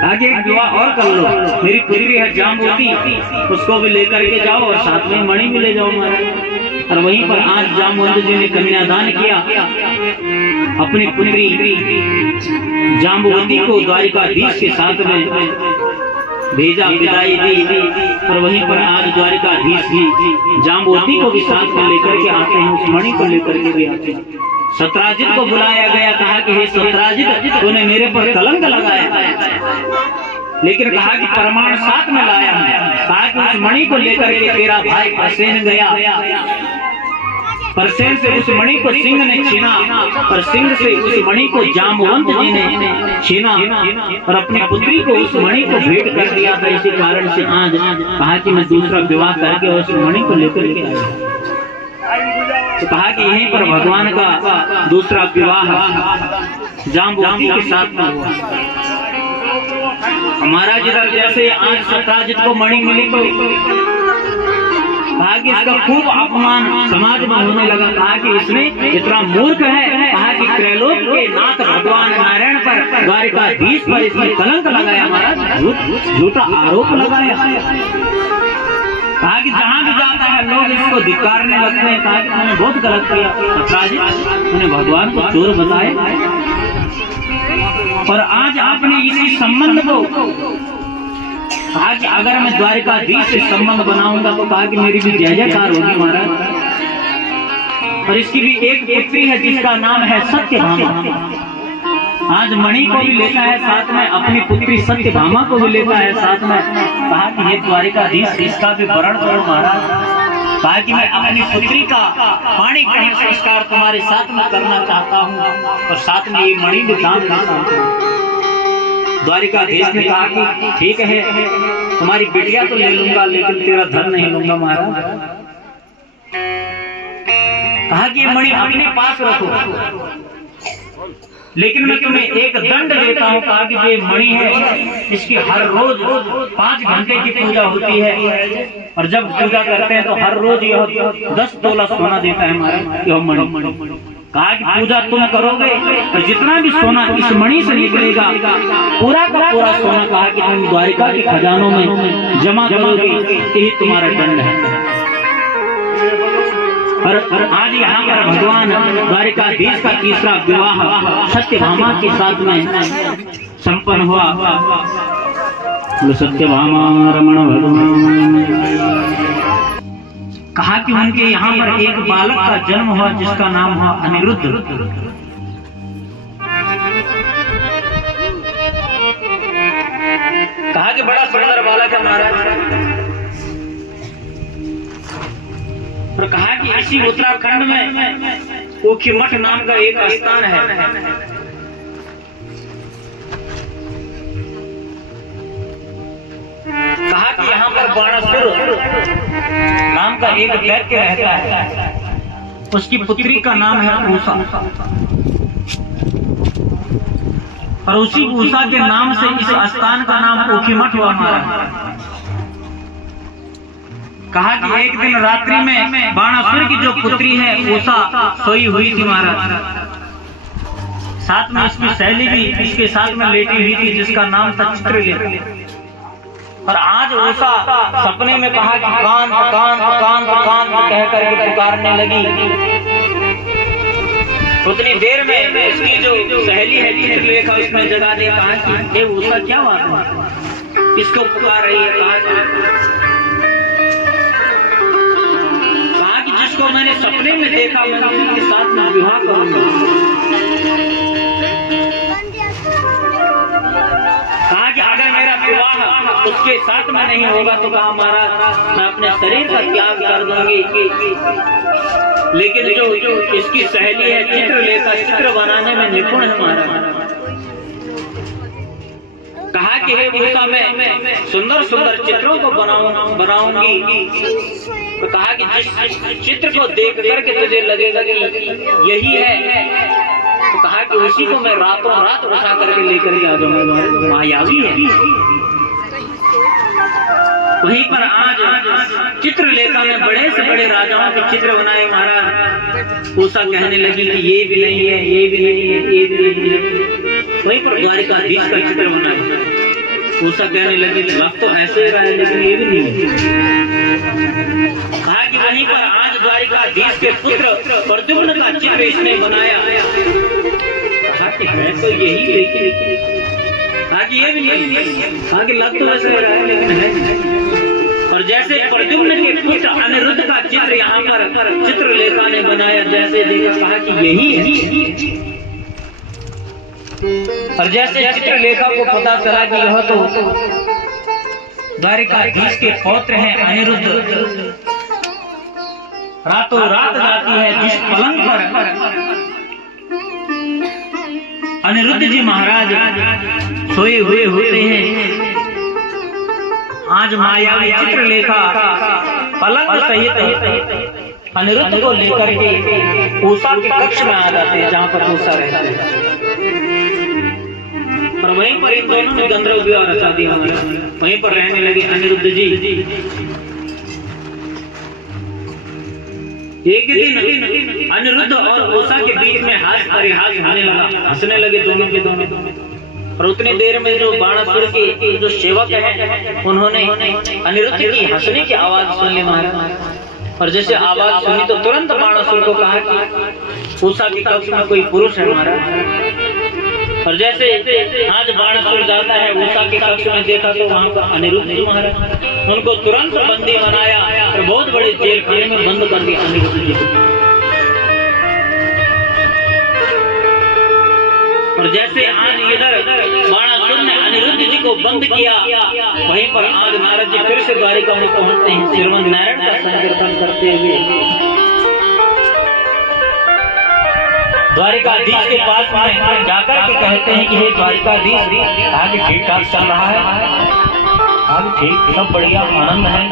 आगे एक विवाह और कर लो, मेरी पुत्री है जामवती, उसको भी लेकर के जाओ और साथ में मणि भी ले जाओ महाराज। और वहीं पर आज जामवंत जी ने कन्यादान किया, अपनी पुत्री जाम्बवती को द्वारिकाधीश के साथ में भेजा, विदाई दी। और वहीं पर आज द्वारिकाधीश जी जाम्बवती को भी साथ में लेकर के आते हैं, उस मणि को लेकर के भी आते हैं। सत्राजित को बुलाया गया, कहा कि हे सत्राजित, तूने मेरे पर कलंक लगाया, लेकिन कहा कि प्रमाण साथ में लाया है। कहा कि उस मणि को लेकर के तेरा भाई प्रसेन गया, प्रसेन से उस मणि को सिंह ने छीना, और सिंह से उस मणि को जामवंत जी ने छीना और अपनी पुत्री को उस मणि को भेंट कर दिया था। इसी कारण से आज कहा कि मैं दूसरा विवाह करके उस मणि को लेकर के आया। तो कहा कि यहीं पर भगवान का दूसरा विवाह जाम्बवती के साथ में हुआ। हमारा जिधर जैसे आज सत्राजित को मणि मिली, तो कहा कि इसका खूब अपमान समाज में होने लगा। कहा कि इसने इतना मूर्ख है, कहा कि त्रैलोक के नाथ भगवान नारायण पर, द्वारिकाधीश पर इसने कलंक लगाया, महाराज झूठा आरोप लगाया। कहा कि जहाँ भी जाता है लोग इसको धिक्कारने लगते हैं। कहा कि मैंने बहुत गलत किया, सत्राजित मैंने भगवान को चोर बताया, और आज आपने इसी संबंध को, कहा कि अगर मैं द्वारिकाधीश से संबंध बनाऊंगा तो कहा कि मेरी भी जय जयकार होगी महाराज। और इसकी भी एक पुत्री है जिसका नाम है सत्यभामा। आज मणि को भी लेता है साथ में, अपनी पुत्री सत्यभामा को भी लेता है साथ में। कहा कि ये द्वारिकाधीश, इसका भी वरण करो महाराज। कहा कि मैं अपनी पुत्री का पाणी ग्रहण संस्कार तुम्हारे साथ में करना चाहता हूँ, और साथ में ये मणि भी दान करता हूँ। द्वारिकाधीश ने कहा कि ठीक है, तुम्हारी बिटिया तो ले लूंगा, लेकिन तेरा धन नहीं लूंगा महाराज। कहा कि ये मणि अपने पास रखो, लेकिन मैं तुम्हें एक दंड देता हूँ। कहा कि ये मणि है, इसकी हर रोज 5 घंटे की पूजा होती है, और जब पूजा करते हैं तो हर रोज यह 10 तोला सोना देता है हमारा यह मणि। कहा कि पूजा तुम करोगे और जितना भी सोना इस मणि से निकलेगा, पूरा का पूरा सोना, कहा कि तुम द्वारिका के खजानों में जमा करोगे, यही तुम्हारा दंड है। और आज यहाँ पर भगवान द्वारिकाधीश का तीसरा विवाह सत्यभामा के साथ में संपन्न हुआ। सत्यभामा रमण भगवान, कहा कि उनके यहाँ पर एक बालक का जन्म हुआ जिसका नाम हुआ अनिरुद्ध। कहा कि बड़ा सुंदर बालक है महाराज। और कहा कि इसी उत्तराखंड में ओखीमठ नाम का एक स्थान है। कहा कि यहाँ पर बाणासुर नाम का एक दैत्य रहता है, उसकी पुत्री का नाम है उषा, और उसी उषा के नाम से इस स्थान का नाम ओखीमठ हुआ हमारा। कहा कि एक दिन रात्रि में बाणासुर की जो पुत्री है उषा सोई हुई थी महाराज, साथ में इसकी सहेली भी इसके साथ में लेटी हुई थी जिसका नाम था चित्रलेखा। और आज उषा सपने में कहा कि कांत कांत कांत कांत कह करके पुकारने लगी। उतनी देर में इसकी जो सहेली है चित्रलेखा उसमें जगा दे, कहा कि हे उषा क्या बात है, किसको पुकार रही है? कहा कि जिसको मैंने सपने में देखा मैं उसके साथ में विवाह करूंगा। कहा कि अगर मेरा विवाह उसके साथ में नहीं होगा तो कहा महाराज मैं अपने शरीर का त्याग कर दूंगी। लेकिन जो इसकी सहेली है चित्रलेखा चित्र बनाने में निपुण है महाराज। कहा कि हे उषा मैं सुंदर सुंदर चित्रों को बनाऊंगी। तो कहा कि जिस चित्र को देख करके तुझे लगेगा कि यही है, तो कहा कि उसी को मैं रातों रात उठा करके लेकर के आ जाऊंगा। मायावी है। वहीं पर आज चित्रलेखा में बड़े से बड़े राजाओं के चित्र बनाए महाराज। उषा कहने लगी कि ये भी नहीं है, ये भी नहीं है, ये भी नहीं है। वहीं पर द्वारिकाधीश का चित्र बनाया। उषा कहने लगी लग तो ऐसे ही रहा है लेकिन ये भी नहीं है। कहा कि वहीं पर आज द्वारिकाधीश के पुत्र प्रद्युम्न का चित्र इसने बनाया। कहा कि है तो यही, लेकिन कहा कि ये भी नहीं। कहा कि लग तो ऐसे रहा है लेकिन है। और जैसे प्रद्युम्न के पुत्र अनिरुद्ध का चित्र यहाँ पर चित्रलेखा ने बनाया, जैसे देखा कहा कि यही है। और जैसे चित्रलेखा को पता चला कि यह तो द्वारिकाधीश के पौत्र हैं अनिरुद्ध, रातों रात जाती है जिस पलंग पर अनिरुद्ध जी महाराज सोए हुए होते हैं, आज मायावी चित्रलेखा पलंग सहित अनिरुद्ध को लेकर के उषा के कक्ष में आ जाते हैं जहाँ पर उषा रहते हैं। और वहीं पर इन दोनों ने गंधर्व विवाह रचा दिया। वहीं पर रहने लगे अनिरुद्ध जी। एक दिन अनिरुद्ध और उषा के बीच में हास परिहास होने लगा, हंसने लगे दोनों के दोनों। और उतनी देर में जो बाणासुर के जो सेवक हैं उन्होंने अनिरुद्ध की हंसने की आवाज सुन ली महाराज। और जैसे आवाज सुनी तो तुरंत बाणासुर को कहा कि उषा के कक्ष में कोई पुरुष है महाराज। और जैसे आज बाणासुर जाता है उषा के कक्ष में देखा तो वहाँ पर अनिरुद्ध जी महाराज, उनको तुरंत बंदी बनाया और बहुत बड़े जेल खाने में बंद कर दिया अनिरुद्ध जी को। और जैसे आज इधर बाणासुर ने अनिरुद्ध जी को बंद किया, वहीं पर आज नारद जी फिर से द्वारिका में पहुंचते हैं श्रीमद नारायण का संकीर्तन करते हुए। द्वारिकाधीश के पास में जाकर के कहते हैं कि हे द्वारिकाधीश आगे ठीक ठाक चल रहा है, आगे ठीक सब बढ़िया आनंद है।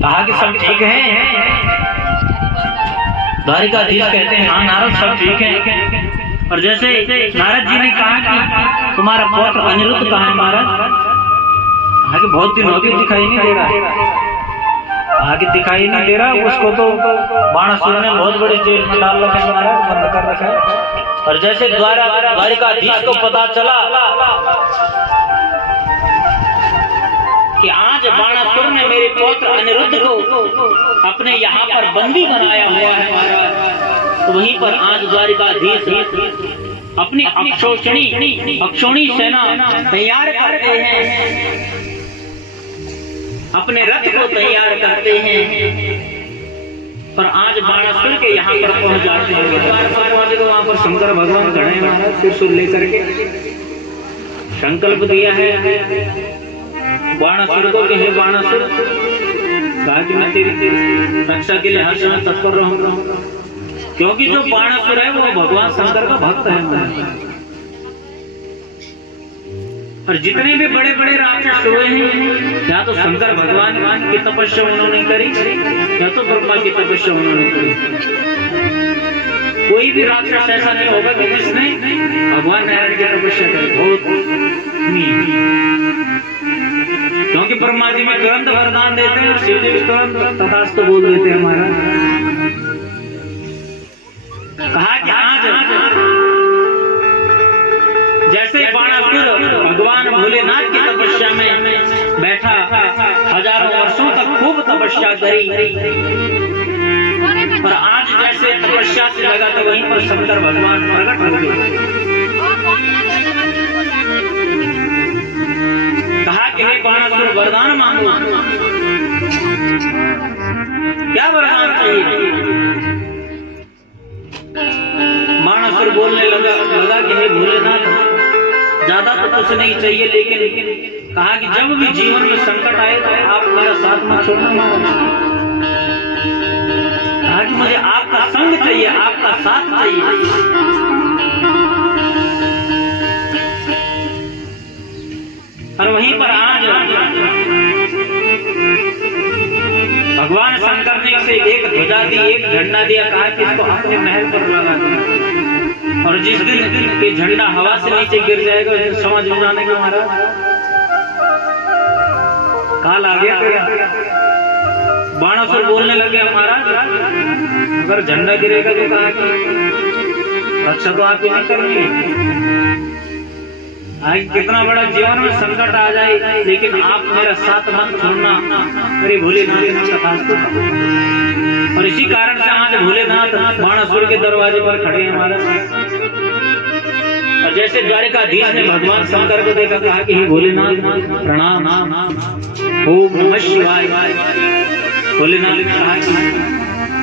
कहा कि सब ठीक है। द्वारिकाधीश कहते हैं हाँ नारद सब ठीक है। और जैसे नारद जी ने कहा कि तुम्हारा पौत्र अनिरुद्ध कहाँ है महाराज? कहा कि बहुत दिन हो गए दिखाई नहीं दे रहा। आगे दिखाई नहीं दे रहा, उसको तो बाणासुर ने बहुत बड़े जेल में डाल रखा है महाराज, बंद कर रखा है। और जैसे द्वारिकाधीश को पता चला कि आज बाणासुर ने मेरे पौत्र अनिरुद्ध को अपने यहाँ पर बंदी बनाया हुआ है महाराज, तो वहीं पर आज द्वारिकाधीश अपनी अक्षौणी सेना तैयार करते हैं, अपने रथ को तैयार करते हैं। पर आज बाणासुर के यहाँ पर पहुंच जाते हैं। वहाँ पर शंकर भगवान खड़े हैं महाराज, त्रिशूल लेकर के संकल्प दिया है बाणासुर को कि हे बाणासुर कहा कि मैं तेरी रक्षा के लिए हर समय तत्पर रहूंगा, क्योंकि जो बाणासुर है वो भगवान शंकर का भक्त है। और जितने भी बड़े बड़े राक्षस हुए हैं, या तो शंकर भगवान की तपस्या उन्होंने करी, या तो ब्रह्मा की तपस्या उन्होंने करी। कोई भी राक्षस ऐसा नहीं होगा कि जिसने भगवान नारायण की तपस्या करी। बहुत क्योंकि ब्रह्मा जी में तुरंत वरदान देते हैं, शिव जी भी तुरंत तथास्तु बोल देते हैं। हमारा कहा कि आज जैसे बाणासुर भगवान भोलेनाथ की तपस्या में बैठा, हजारों वर्षों तक खूब तपस्या करी, और आज जैसे तपस्या से लगा तो वहीं पर शंकर भगवान प्रकट हो गए। कहा कि हे बाणासुर वरदान मांगो, क्या वरदान चाहिए? बाणासुर बोलने लगा कि हे भोलेनाथ, ज्यादा तो कुछ नहीं चाहिए, लेकिन कहा कि जब भी जीवन में संकट आए तो आप मेरा साथ मत छोड़ना। कहा कि मुझे आपका संग चाहिए, आपका साथ चाहिए। और वहीं पर आज भगवान शंकर ने इसे एक ध्वजा दी, एक झंडा दिया। कहा कि इसको अपने महल पर लगा दिया, और जिस दिन ये झंडा हवा से नीचे गिर जाएगा उस दिन समझ हो जाने का महाराज काल आ गया। बाणासुर बोलने लगे महाराज, अगर झंडा गिरेगा तो कहा कि रक्षा तो आपको नहीं करनी है। आज कितना बड़ा जीवन में संकट आ जाए, लेकिन आप मेरा साथ मत छोड़ना। अरे भोलेनाथ तथास्तु। और इसी कारण से आज भोलेनाथ बाणासुर के दरवाजे पर खड़े हैं महाराज। और जैसे द्वारिकाधीश ने भगवान शंकर को देखा, कहा कि हे भोलेनाथ प्रणाम, ओम नमः शिवाय। भोलेनाथ ने कहा कि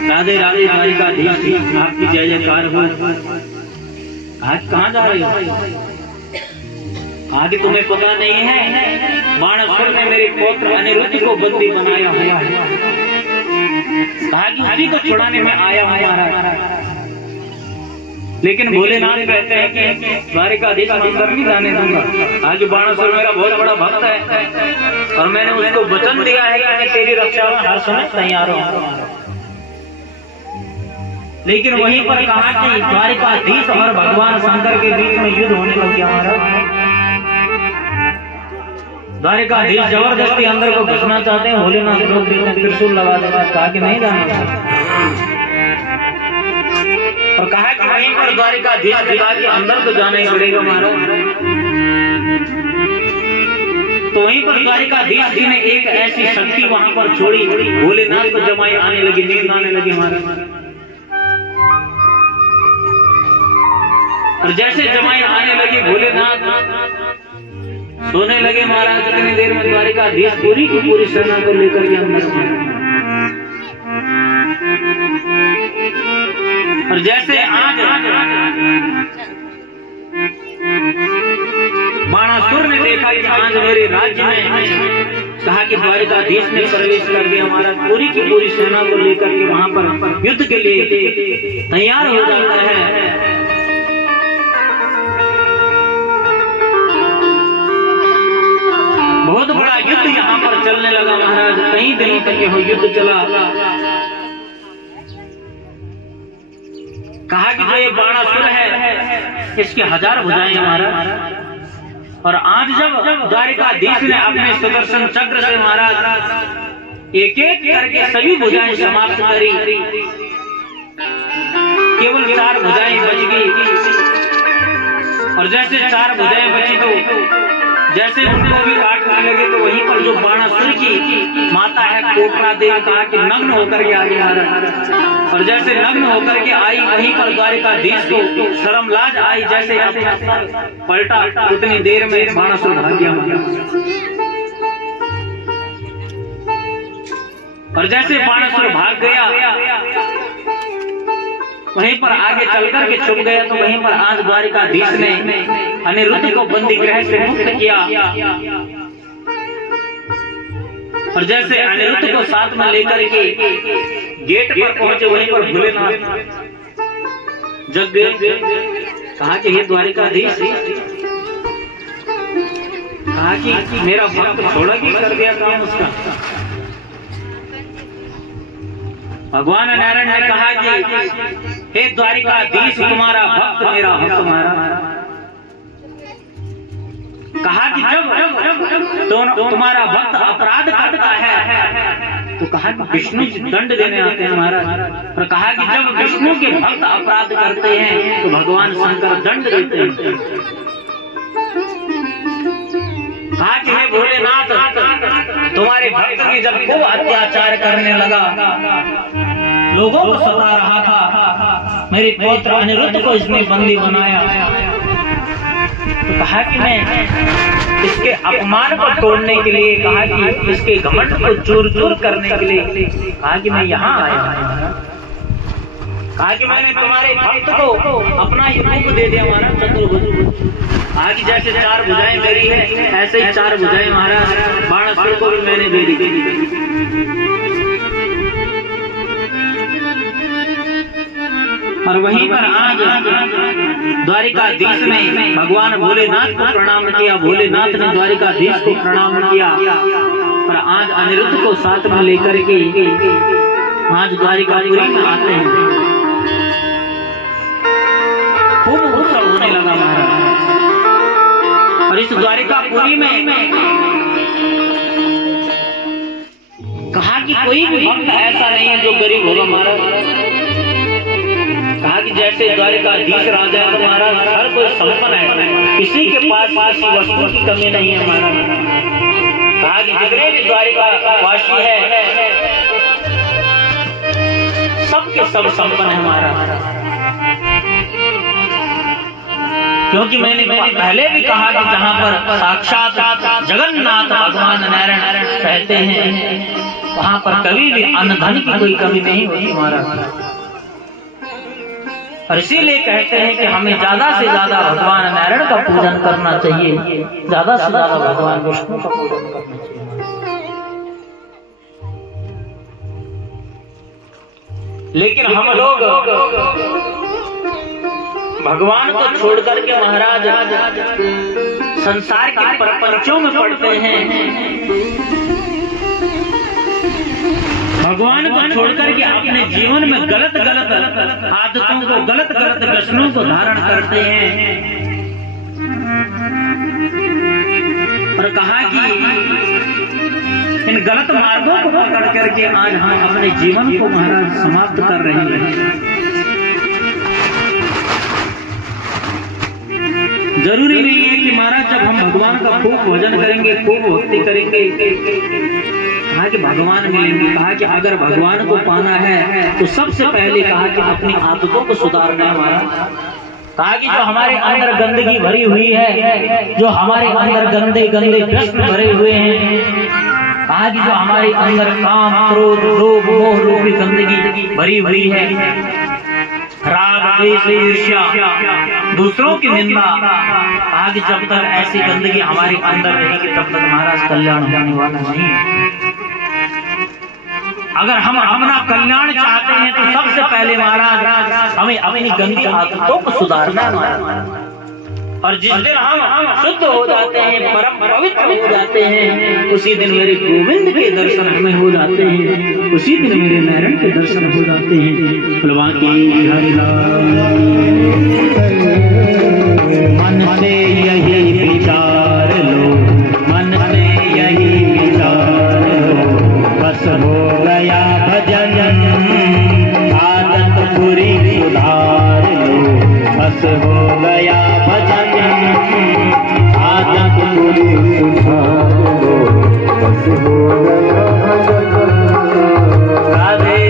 राधे राधे द्वारिकाधीश, आपकी जय जयकार हो। आज कहाँ जा रहे हो? आदि तुम्हें पता नहीं है, बाणासुर ने मेरे पौत्र अनिरुद्ध को बंदी बनाया हुआ है। कहा कि उसी को छुड़ाने में आया हमारा। लेकिन भोलेनाथ कहते हैं कि द्वारिकाधीश अंदर नहीं जाने दूंगा। आज बाणासुर मेरा बहुत बड़ा भक्त है, और मैंने उसको वचन दिया है कि मैं तेरी रक्षा में हर समय तैयार हूँ। लेकिन वहीं पर कहा कि द्वारिकाधीश और भगवान शंकर के बीच में युद्ध होने लग गया हमारा। द्वारिकाधीश जबरदस्ती अंदर को घुसना चाहते हैं, भोलेनाथ रोक देते हैं, त्रिशूल लगा देगा। कहा कि नहीं जाना। और कहा कि वहीं पर द्वारिकाधीश पिता के अंदर तो जाना ही पड़ेगा हमारा। तो वहीं पर द्वारिकाधीश जी ने एक ऐसी शक्ति वहां पर छोड़ी, भोलेनाथ को जमाई आने लगी, नींद आने लगी हमारे। और जैसे जमाई आने लगी, भोलेनाथ सोने लगे महाराज। कितनी देर में द्वारिकाधीश पूरी की पूरी सेना को लेकर के अंदर। और जैसे आज बाणासुर ने देखा कि आज मेरे राज्य में, कहा कि द्वारिकाधीश ने प्रवेश कर दिया हमारा, पूरी की पूरी सेना को लेकर के वहां पर युद्ध के लिए तैयार हो जाता है। बहुत बड़ा युद्ध यहाँ पर चलने लगा महाराज। कई दिनों तक यह युद्ध चला। कहा कि जो ये बाणासुर है, इसके 1000 भुजाएं महाराज। और आज जब द्वारिकाधीश ने अपने सुदर्शन चक्र से महाराज एक एक करके सभी भुजाएं समाप्त करी, केवल 4 भुजाएं बच गई। और जैसे 4 भुजाएं बची तो जैसे उनको भी काटने लगे, तो वहीं पर जो बाणासुर की माता है कोटरा देवी, कहा कि नग्न होकर के आई महाराज। और jैसे नग्न होकर के आई, वहीं पर द्वारिकाधीश को शर्म लाज आई। जैसे पलटा, उतनी देर में बाणासुर भाग गया महाराज। और जैसे बाणासुर भाग गया, वहीं पर आगे चलकर के छुप गया। तो वहीं पर आज द्वारिकाधीश ने अनिरुद्ध को बंदी गृह से मुक्त किया। और जैसे अनिरुद्ध को साथ में लेकर के गेट पर पहुंचे, वहीं पर भोलेनाथ जग गए। कहा कि हे द्वारिकाधीश, कहा कि मेरा भक्त थोड़ा ही कर दिया काम उसका। भगवान नारायण ने कहा कि हे द्वारिकाधीश, तुम्हारा भक्त मेरा भक्त तुम्हारा। कहा कि जब तुम्हारा भक्त अपराध करता है तो कहा कि विष्णु दंड देने आते हैं महाराज। और कहा कि जब विष्णु के भक्त अपराध करते हैं तो भगवान शंकर दंड देते हैं। कहा कि हे भोलेनाथ, तुम्हारे भक्त की जब खूब अत्याचार करने लगा, लोगों को सता रहा था, मेरे पौत्र अनिरुद्ध को इसने बंदी बनाया, तो कहा कि मैं इसके अपमान को तोड़ने के लिए, कहा कि इसके घमंड को चूर चूर करने के लिए, कहा कि मैं यहाँ आया हूँ। कहा कि मैंने तुम्हारे भक्त को अपना ही रूप दे दिया महाराज चतुर्भुज। आज जैसे चार भुजाएं मेरी है, ऐसे ही चार भुजाएं महाराज बाणासुर को भी मैंने दे दी। और वहीं पर आज द्वारिकाधीश ने भगवान भोलेनाथ को प्रणाम किया, भोलेनाथ ने द्वारिकाधीश को प्रणाम किया। और आज अनिरुद्ध को साथ में लेकर के आज द्वारिकापुरी में आते हैं। खूब उत्सव होने लगा महाराज। और इस द्वारिकापुरी में कहा कि कोई भी भक्त ऐसा नहीं है जो गरीब होगा महाराज। कहा कि जैसे द्वारिकाधीश राजा है हमारा, हर कोई संपन्न है, किसी के पास किसी वस्तु की कमी नहीं है हमारा। कहा कि जितने भी द्वारिका वासी है सबके सब संपन्न है हमारा। क्योंकि मैंने पहले भी कहा कि जहाँ पर साक्षात जगन्नाथ भगवान नारायण रहते हैं वहाँ पर कभी भी अन्न धन की कोई कमी नहीं होती हमारा। और इसीलिए कहते हैं कि हमें ज्यादा से ज्यादा भगवान नारायण का पूजन करना चाहिए, ज्यादा से ज्यादा भगवान विष्णु का पूजन करना चाहिए। लेकिन हम लोग भगवान को छोड़ करके महाराज संसार के प्रपंचों में पड़ते हैं। भगवान को छोड़कर के अपने जीवन में गलत आदतों को, गलत व्यसनों को धारण करते हैं। और कहा कि इन गलत मार्गों को पकड़ करके आज हम अपने जीवन को महाराज समाप्त कर रहे हैं। जरूरी नहीं है कि महाराज जब हम भगवान का खूब भजन करेंगे, खूब भक्ति करेंगे, कहा कि भगवान मिलेंगे। कहा कि अगर भगवान को पाना है तो सबसे पहले कहा कि अपनी आदतों को सुधारना है हमारा। कहा कि जो हमारे अंदर गंदगी भरी हुई है, जो हमारे अंदर गंदे प्रश्न भरे हुए हैं, कहा कि जो हमारे अंदर काम क्रोध लोभ मोह रूपी गंदगी भरी हुई है, राग द्वेष ईर्ष्या दूसरों की निंदा, कहा कि जब तक ऐसी गंदगी हमारे अंदर रहेगी तब तक महाराज कल्याण होने वाला नहीं है। अगर हम अपना कल्याण चाहते हैं तो सबसे पहले महाराज हमें अपनी गंदी आदतों को सुधारना है। और जिस दिन हम शुद्ध हो जाते हैं, परम पवित्र हो जाते हैं, उसी दिन मेरे गोविंद के दर्शन हमें हो जाते हैं, उसी दिन मेरे नारायण के दर्शन हो जाते हैं। फुलवा की मन से यही विचार लो, मन से यही विचार लो, बस हो गया भजन, आदत पूरी सुधार लो, बस हो गया भजन, आदत पूरी सुधार लो, बस हो गया भजन। राधे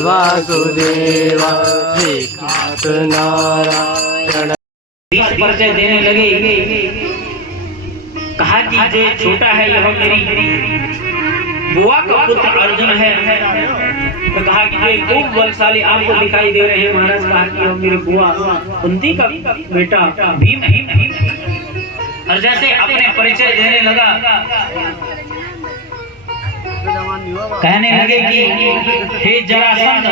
वासुदेवा श्रीकांत नारायण। परिचय देने लगे, कहा कि जो छोटा है यह मेरी बुआ का पुत्र अर्जुन है। तो कहा कि जो खूब बलशाली आपको दिखाई दे रहे हैं महाराज, कहा कि यह मेरे बुआ कुंती का बेटा भीम है। और जैसे अपने परिचय देने लगा, कहने लगे कि हे जरासंध,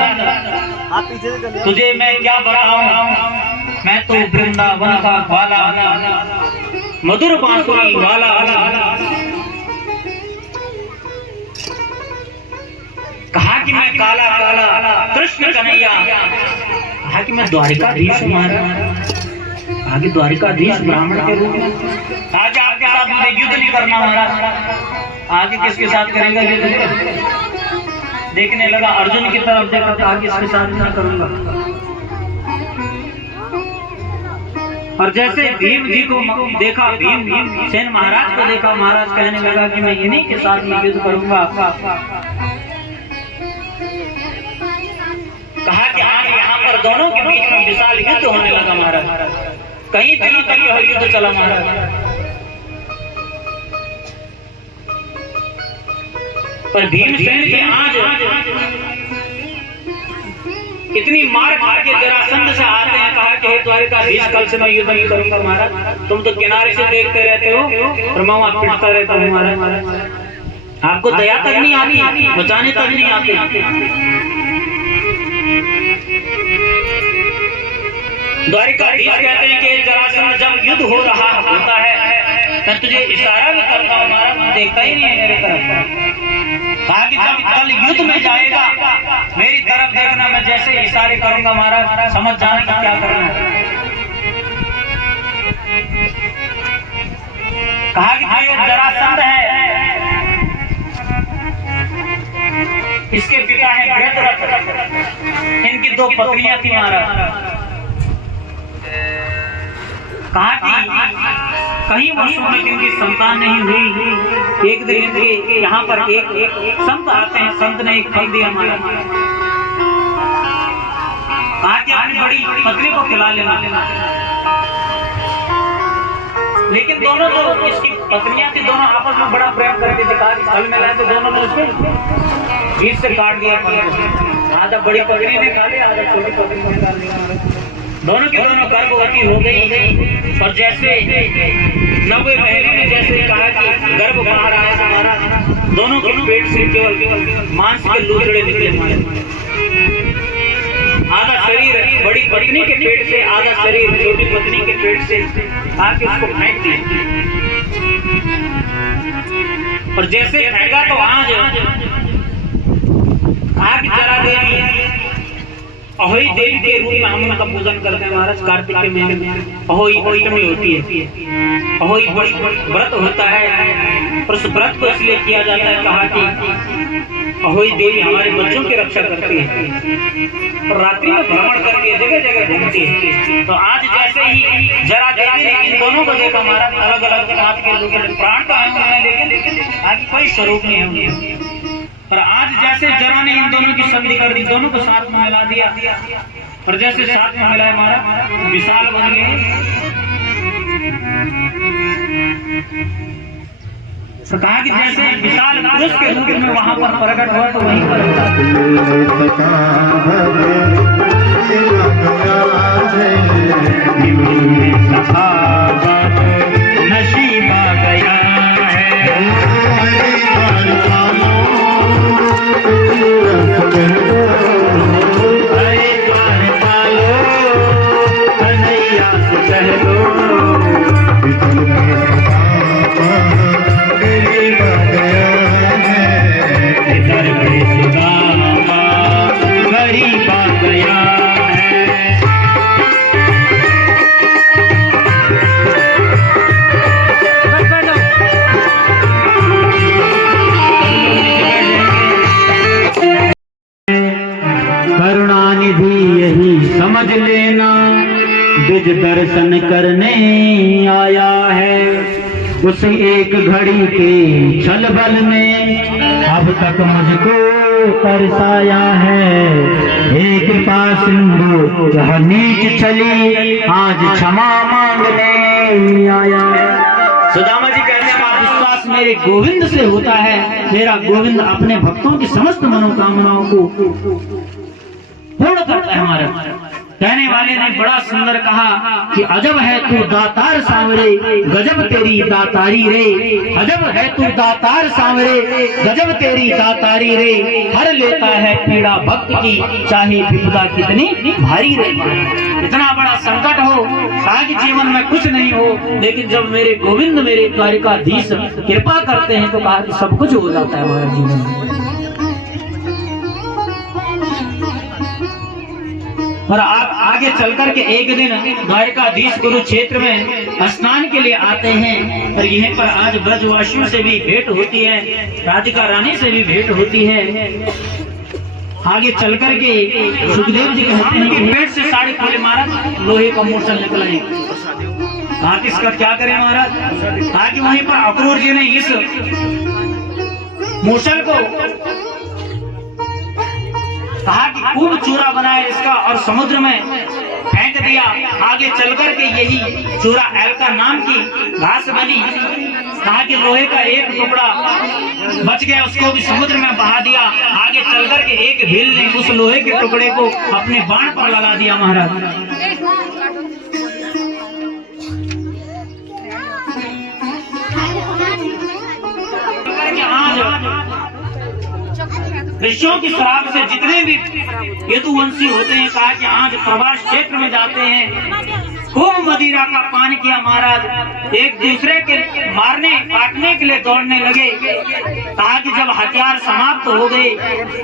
तुझे मैं क्या बताऊं, मैं तो वृंदावन का ग्वाला, मधुर बांसुरी वाला। कहा कि मैं काला काला कृष्ण कन्हैया, कहा कि मैं द्वारिकाधीश महाराज, कहा कि द्वारिकाधीश ब्राह्मण के रूप में। आज आपके साथ मुझे युद्ध नहीं करना महाराज, आगे किसके साथ करेंगे युद्ध। देखने लगा अर्जुन की तरफ, देखा कहा कि इसके साथ ना करूंगा। और जैसे भीम जी को देखा, भीम सेन महाराज को देखा, महाराज कहने लगा कि मैं इन्हीं के साथ युद्ध करूंगा। कहा कि आज यहाँ पर दोनों के बीच में विशाल युद्ध होने लगा महाराज। कई दिनों तक यह युद्ध चला महाराज। पर भीमसेन के आज इतनी मार खा के जरासंध से आते हैं, कहा कि द्वारिकाधीश कल से मैं युद्ध नहीं करूंगा महाराज। तुम तो किनारे से देखते रहते हो और मैं वहां पिटता रहता हूँ महाराज। आपको दया तक नहीं आती, बचाने तक नहीं आती। द्वारिकाधीश कहते हैं कि जरासंध जब युद्ध हो रहा होता है, मैं तुझे इशारा भी करता हूँ महाराज, देखता ही नहीं है मेरे तरफ। कहा कि जब कल युद्ध में जाएगा मेरी तरफ देखना, मैं जैसे इशारे करूंगा महाराज समझ जाने का क्या करना है। कहा कि जो जरासंध है इसके पिता हैं वृत्रथ, इनकी 2 पत्नियां थी महाराज। कहा कि कई वर्षों में इनकी संतान नहीं हुई। एक दिन इनके यहाँ पर एक संत आते हैं, संत ने एक फल दिया महाराज। कहा कि अपनी बड़ी पत्नी को खिला लेना। लेकिन दोनों जो इसकी पत्नियां थी, दोनों आपस में बड़ा प्रेम करती थी। कहा कि फल में लाए तो दोनों ने उसके बीच से काट दिया। आधा बड़ी पत्नी ने खा लिया, आधा छोटी पत्नी ने खा लिया। दोनों की दोनों गर्भवती हो गई। और जैसे 90 महीने में जैसे कहा कि गर्भ बाहर आया हमारा, दोनों के पेट से केवल मांस के लूथड़े निकले। आधा शरीर बड़ी पत्नी के पेट से, आधा शरीर छोटी पत्नी के पेट से आके उसको फेंक दिया। और जैसे फेंका तो आज आग जरा देवी अहोई देवी के रूप में हम उनका पूजन करते हैं महाराज। कार्तिक के महीने में अहोई अष्टमी होती है, अहोई व्रत होता है। और उस व्रत को इसलिए किया जाता है, कहा कि अहोई देवी हमारे बच्चों की रक्षा करती है और रात्रि में भ्रमण करती है, जगह जगह घूमती है। तो आज जैसे ही जरा देवी ने इन दोनों को देखा महाराज, अलग अलग जात के लोग प्राण तो आए हुए हैं, लेकिन आगे कोई स्वरूप नहीं है। और आज जैसे जरा ने इन दोनों की संधि कर दी, दोनों को साथ में मिला दिया। और जैसे साथ में मिलाया हमारा विशाल बन गए। तो कहा कि जैसे विशाल पुरुष के रूप में वहां पर प्रकट हुआ, तो वहीं पर नशीबा गया समझ लेना, द्विज दर्शन करने आया है। उस एक घड़ी के छल बल में अब तक मुझको तरसाया है। हे कृपा सिंधु यह नीच चली, आज क्षमा मांगने आया। सुदामा जी कहते हैं विश्वास मेरे गोविंद से होता है। मेरा गोविंद अपने भक्तों की समस्त मनोकामनाओं को पूर्ण करता है। हमारा कहने वाले ने बड़ा सुंदर कहा कि अजब है तू दातार सांवरे, गजब तेरी दातारी रे। अजब है तू दातार सांवरे, गजब तेरी दातारी रे। हर लेता है पीड़ा भक्त की, चाहे विपदा कितनी भारी रे। इतना बड़ा संकट हो, कहा कि जीवन में कुछ नहीं हो, लेकिन जब मेरे गोविंद मेरे द्वारिकाधीश कृपा करते हैं तो कहा कि सब कुछ हो जाता है हमारे जीवन में। और आप आगे चल कर के एक दिन द्वारिकाधीश कुरुक्षेत्र में स्नान के लिए आते हैं और यहीं पर आज ब्रजवासियों से भी भेंट होती है, राधिका रानी से भी भेंट होती है। आगे चल कर के सुखदेव जी कहते हैं कि पेट से साड़ी खोले महाराज, लोहे का मूसल निकला है। कहा कि इसका क्या करें महाराज? कहा कि वहीं पर अक्रूर जी ने इस मूसल को कहा कि खूब चूरा बनाया इसका और समुद्र में फेंक दिया। आगे चल कर के यही चूरा एलका नाम की घास बनी। कहा कि लोहे का एक टुकड़ा बच गया, उसको भी समुद्र में बहा दिया। आगे चल कर के एक भील ने उस लोहे के टुकड़े को अपने बाण पर लगा दिया महाराज। ऋषियों की श्राप से जितने भी यदुवंशी होते हैं, कहा कि आज प्रवास क्षेत्र में जाते हैं, खूब मदिरा का पान किया महाराज, एक दूसरे के मारने काटने के लिए दौड़ने लगे। कहा कि जब हथियार समाप्त हो गए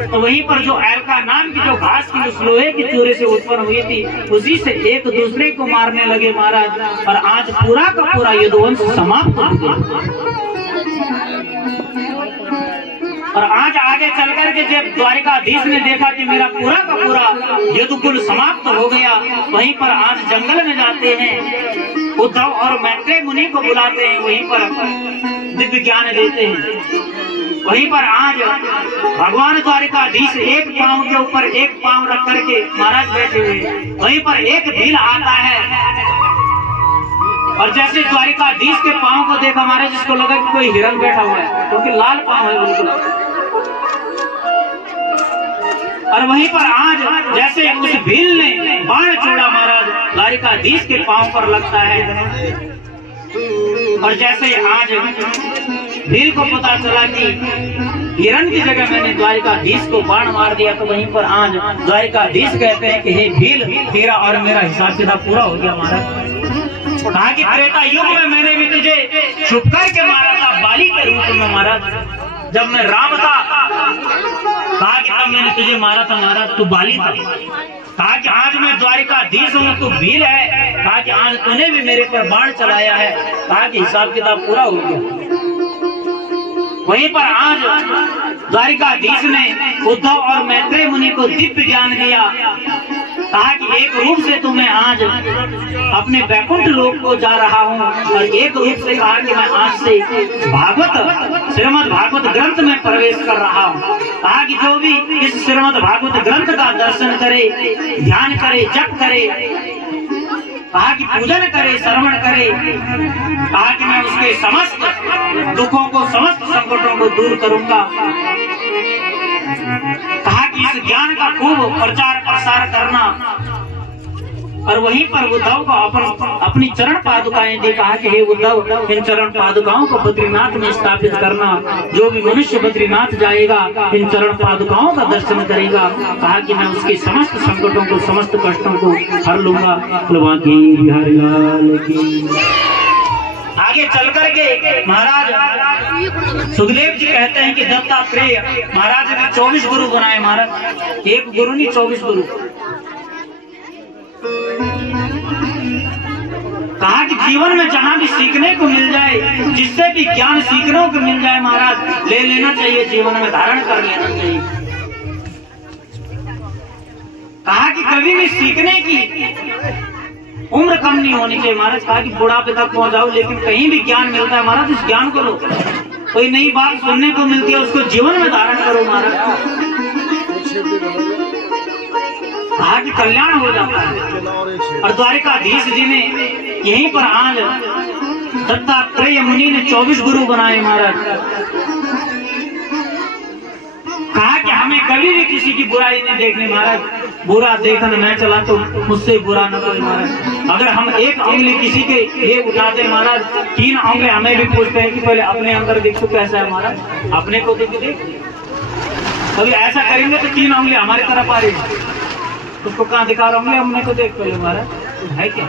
तो वहीं पर जो एलका नाम की जो घास थी उस लोहे के चूरे से उत्पन्न हुई थी, उसी से एक दूसरे को मारने लगे महाराज। और आज पूरा का पूरा यदुवंश समाप्त हो गया। और आज आगे चल कर के जब द्वारिकाधीश ने देखा कि मेरा पूरा का पूरा यदुकुल समाप्त हो गया, वहीं पर आज जंगल में जाते हैं, उद्धव और मैत्रेय मुनि को बुलाते हैं, वहीं पर दिव्य ज्ञान देते हैं। वहीं पर आज भगवान द्वारिकाधीश एक पांव के ऊपर एक पांव रख करके महाराज बैठे हुए। वहीं पर एक भील आता है और जैसे द्वारिकाधीश के पांव को देखा महाराज, जिसको लगा कि कोई हिरण बैठा हुआ है, क्योंकि लाल पांव है बिल्कुल। और वहीं पर आज जैसे उस भील ने बाण छोड़ा महाराज, द्वारिकाधीश के पांव पर लगता है। और जैसे आज भील को पता चला कि हिरण की जगह मैंने द्वारिकाधीश को बाण मार दिया, तो वहीं पर आज द्वारिकाधीश कहते हैं कि हे भील, तेरा और मेरा हिसाब किताब पूरा हो गया महाराज। कहा कि त्रेता युग में मैंने भी तुझे छुप करके मारा था, बाली के रूप में महाराज। जब मैं राम था, कहा कि तब मैंने तुझे मारा था महाराज, तू बाली था। कहा कि आज मैं द्वारिकाधीश हूँ, तू भील है। कहा कि आज तूने भी मेरे पर बाण चलाया है। कहा कि हिसाब किताब पूरा हो गया। वहीं पर आज द्वारिकाधीश ने उद्धव और मैत्रेय मुनि को दिव्य ज्ञान दिया। कहा कि एक रूप से तो मैं आज अपने वैकुंठ लोक को जा रहा हूँ, और एक रूप से कहा कि मैं आज से भागवत श्रीमद् भागवत ग्रंथ में प्रवेश कर रहा हूँ। कहा कि जो भी इस श्रीमद् भागवत ग्रंथ का दर्शन करे, ध्यान करे, जप करे, कहा कि पूजन करे, श्रवण करे, कहा कि मैं उसके समस्त दुखों को, समस्त संकटों को दूर करूंगा। कहा कि इस ज्ञान का खूब प्रचार प्रसार करना। और वहीं पर उद्धव को अपनी चरण पादुकाएं दी। कहा कि हे उद्धव, इन चरण पादुकाओं को बद्रीनाथ में स्थापित करना। जो भी मनुष्य बद्रीनाथ जाएगा इन चरण पादुकाओं का दर्शन करेगा, कहा कि मैं उसके समस्त संकटों को, समस्त कष्टों को हर लूंगा। बिहारी लाल की। आगे चल करके महाराज सुखदेव जी कहते हैं कि दत्तात्रेय महाराज ने 24 गुरु बनाए महाराज, एक गुरु नहीं 24 गुरु। कहा कि जीवन में जहाँ भी सीखने को मिल जाए, जिससे भी ज्ञान सीखने को मिल जाए महाराज, ले लेना चाहिए, जीवन में धारण कर लेना चाहिए। कहा कि कभी भी सीखने की उम्र कम नहीं होनी चाहिए महाराज। कहा कि बुढ़ापे तक पहुंच जाओ, लेकिन कहीं भी ज्ञान मिलता है महाराज, उस ज्ञान को लो। कोई नई बात सुनने को मिलती है, उसको जीवन में धारण करो महाराज। कहा कि कल्याण हो जाता है। और द्वारिकाधीश जी ने यहीं पर आज दत्तात्रेय मुनि ने 24 गुरु बनाए महाराज। कहा कि हमें कभी भी किसी की बुराई नहीं देखनी महाराज, बुरा देखने मैं चला तो मुझसे बुरा न कोई महाराज। अगर हम एक उंगली किसी के ये उठाते महाराज, 3 उंगली हमें भी पूछते हैं कि पहले अपने अंदर देखो कैसा है महाराज, अपने को देख। कभी ऐसा करेंगे तो 3 उंगली हमारी तरफ आ रही है, उसको कहाँ दिखा रहा हूँ, हमने को देख पहले महाराज है क्या।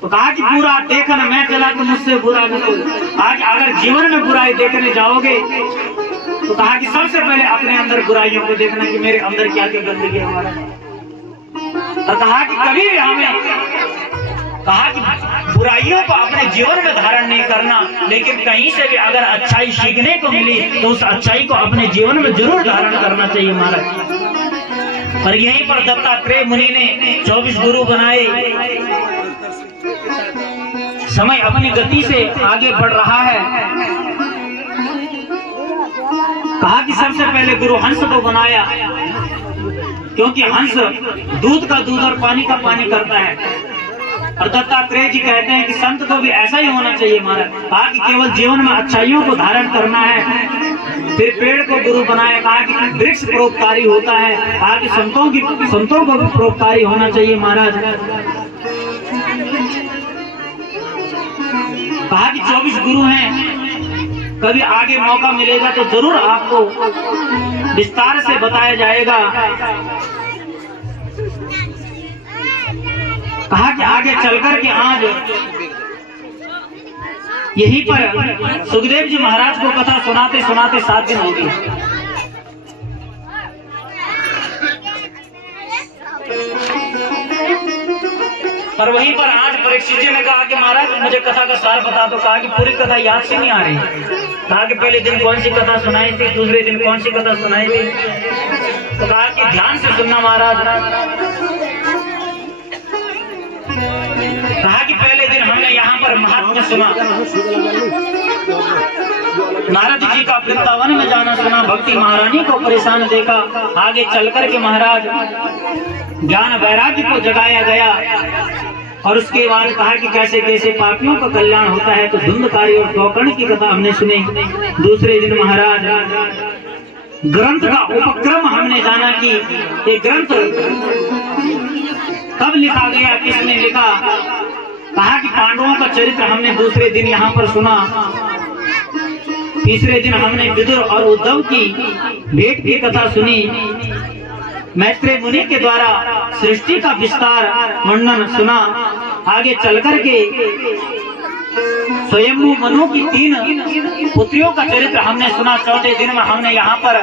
तो कहा कि बुरा देखना मैं चला तो मुझसे बुरा न कोई। आज अगर जीवन में बुराई देखने जाओगे तो कहा कि सबसे पहले अपने अंदर बुराइयों को देखना कि मेरे अंदर क्या क्या गंदगी है हमारा। और कहा कि कभी भी हमें कहा कि बुराइयों को अपने जीवन में धारण नहीं करना, लेकिन कहीं से भी अगर अच्छाई सीखने को मिली तो उस अच्छाई को अपने जीवन में जरूर धारण करना चाहिए महाराज। और यहीं पर दत्तात्रेय मुनि ने 24 गुरु बनाए। समय अपनी गति से आगे बढ़ रहा है। कहा कि सबसे पहले गुरु हंस को बनाया, क्योंकि हंस दूध का दूध और पानी का पानी करता है। और दत्तात्रेय जी कहते हैं कि संत को भी ऐसा ही होना चाहिए महाराज। कहा कि केवल जीवन में अच्छाइयों को धारण करना है। फिर पेड़ को गुरु बनाया, कहा कि वृक्ष परोपकारी होता है। कहा कि संतों को भी परोपकारी होना चाहिए महाराज। कहा कि 24 गुरु हैं, कभी आगे मौका मिलेगा तो जरूर आपको विस्तार से बताया जाएगा। कहा कि आगे चलकर के आज यहीं पर सुखदेव जी महाराज को कथा सुनाते सुनाते 7 दिन हो गए। पर वहीं पर आज परीक्षित जी ने कहा कि महाराज मुझे कथा का सार बता दो। कहा कि पूरी कथा याद से नहीं आ रही। कहा कि पहले दिन कौन सी कथा सुनाई थी, दूसरे दिन कौन सी कथा सुनाई थी। तो कहा कि ध्यान से सुनना महाराज। कहा कि पहले दिन हमने यहाँ पर महात्म्य सुना, नारद जी का वृंदावन में जाना सुना, भक्ति महारानी को परेशान देखा। आगे चलकर के महाराज ज्ञान वैराग्य को जगाया गया। और उसके बाद कहा कि कैसे कैसे पापियों का कल्याण होता है। तो धुंधकारी और गोकर्ण की कथा हमने सुनी। दूसरे दिन महाराज ग्रंथ का उपक्रम हमने जाना कि ये ग्रंथ कब लिखा गया, किसने लिखा। कहा कि पांडवों का चरित्र हमने दूसरे दिन यहाँ पर सुना। तीसरे दिन हमने विदुर और उद्धव की भेंट की कथा सुनी। मैत्रेय मुनि के द्वारा सृष्टि का विस्तार वर्णन सुना। आगे चलकर के स्वयंभू मनु की 3 पुत्रियों का चरित्र हमने सुना। चौथे दिन में हमने यहाँ पर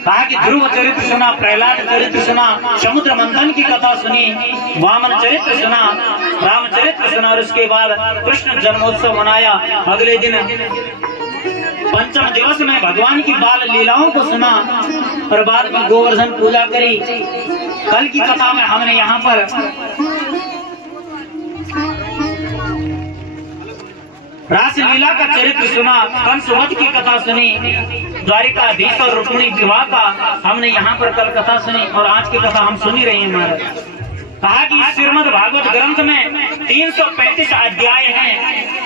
कहा कि ध्रुव चरित्र सुना, प्रहलाद चरित्र सुना, समुद्र मंथन की कथा सुनी, वामन चरित्र सुना, राम चरित्र सुना। और उसके बाद कृष्ण जन्मोत्सव मनाया। अगले दिन पंचम दिवस में भगवान की बाल लीलाओं को सुना और बाद में गोवर्धन पूजा करी। कल की कथा में हमने यहाँ पर रास लीला का चरित्र सुना, कंसवध की कथा सुनी, द्वारिकाधीश और रुक्मिणी विवाह का हमने यहाँ पर कल कथा सुनी। और आज की कथा हम सुन ही रहे हैं महाराज। कहा कि श्रीमद् भागवत ग्रंथ में 335 अध्याय हैं।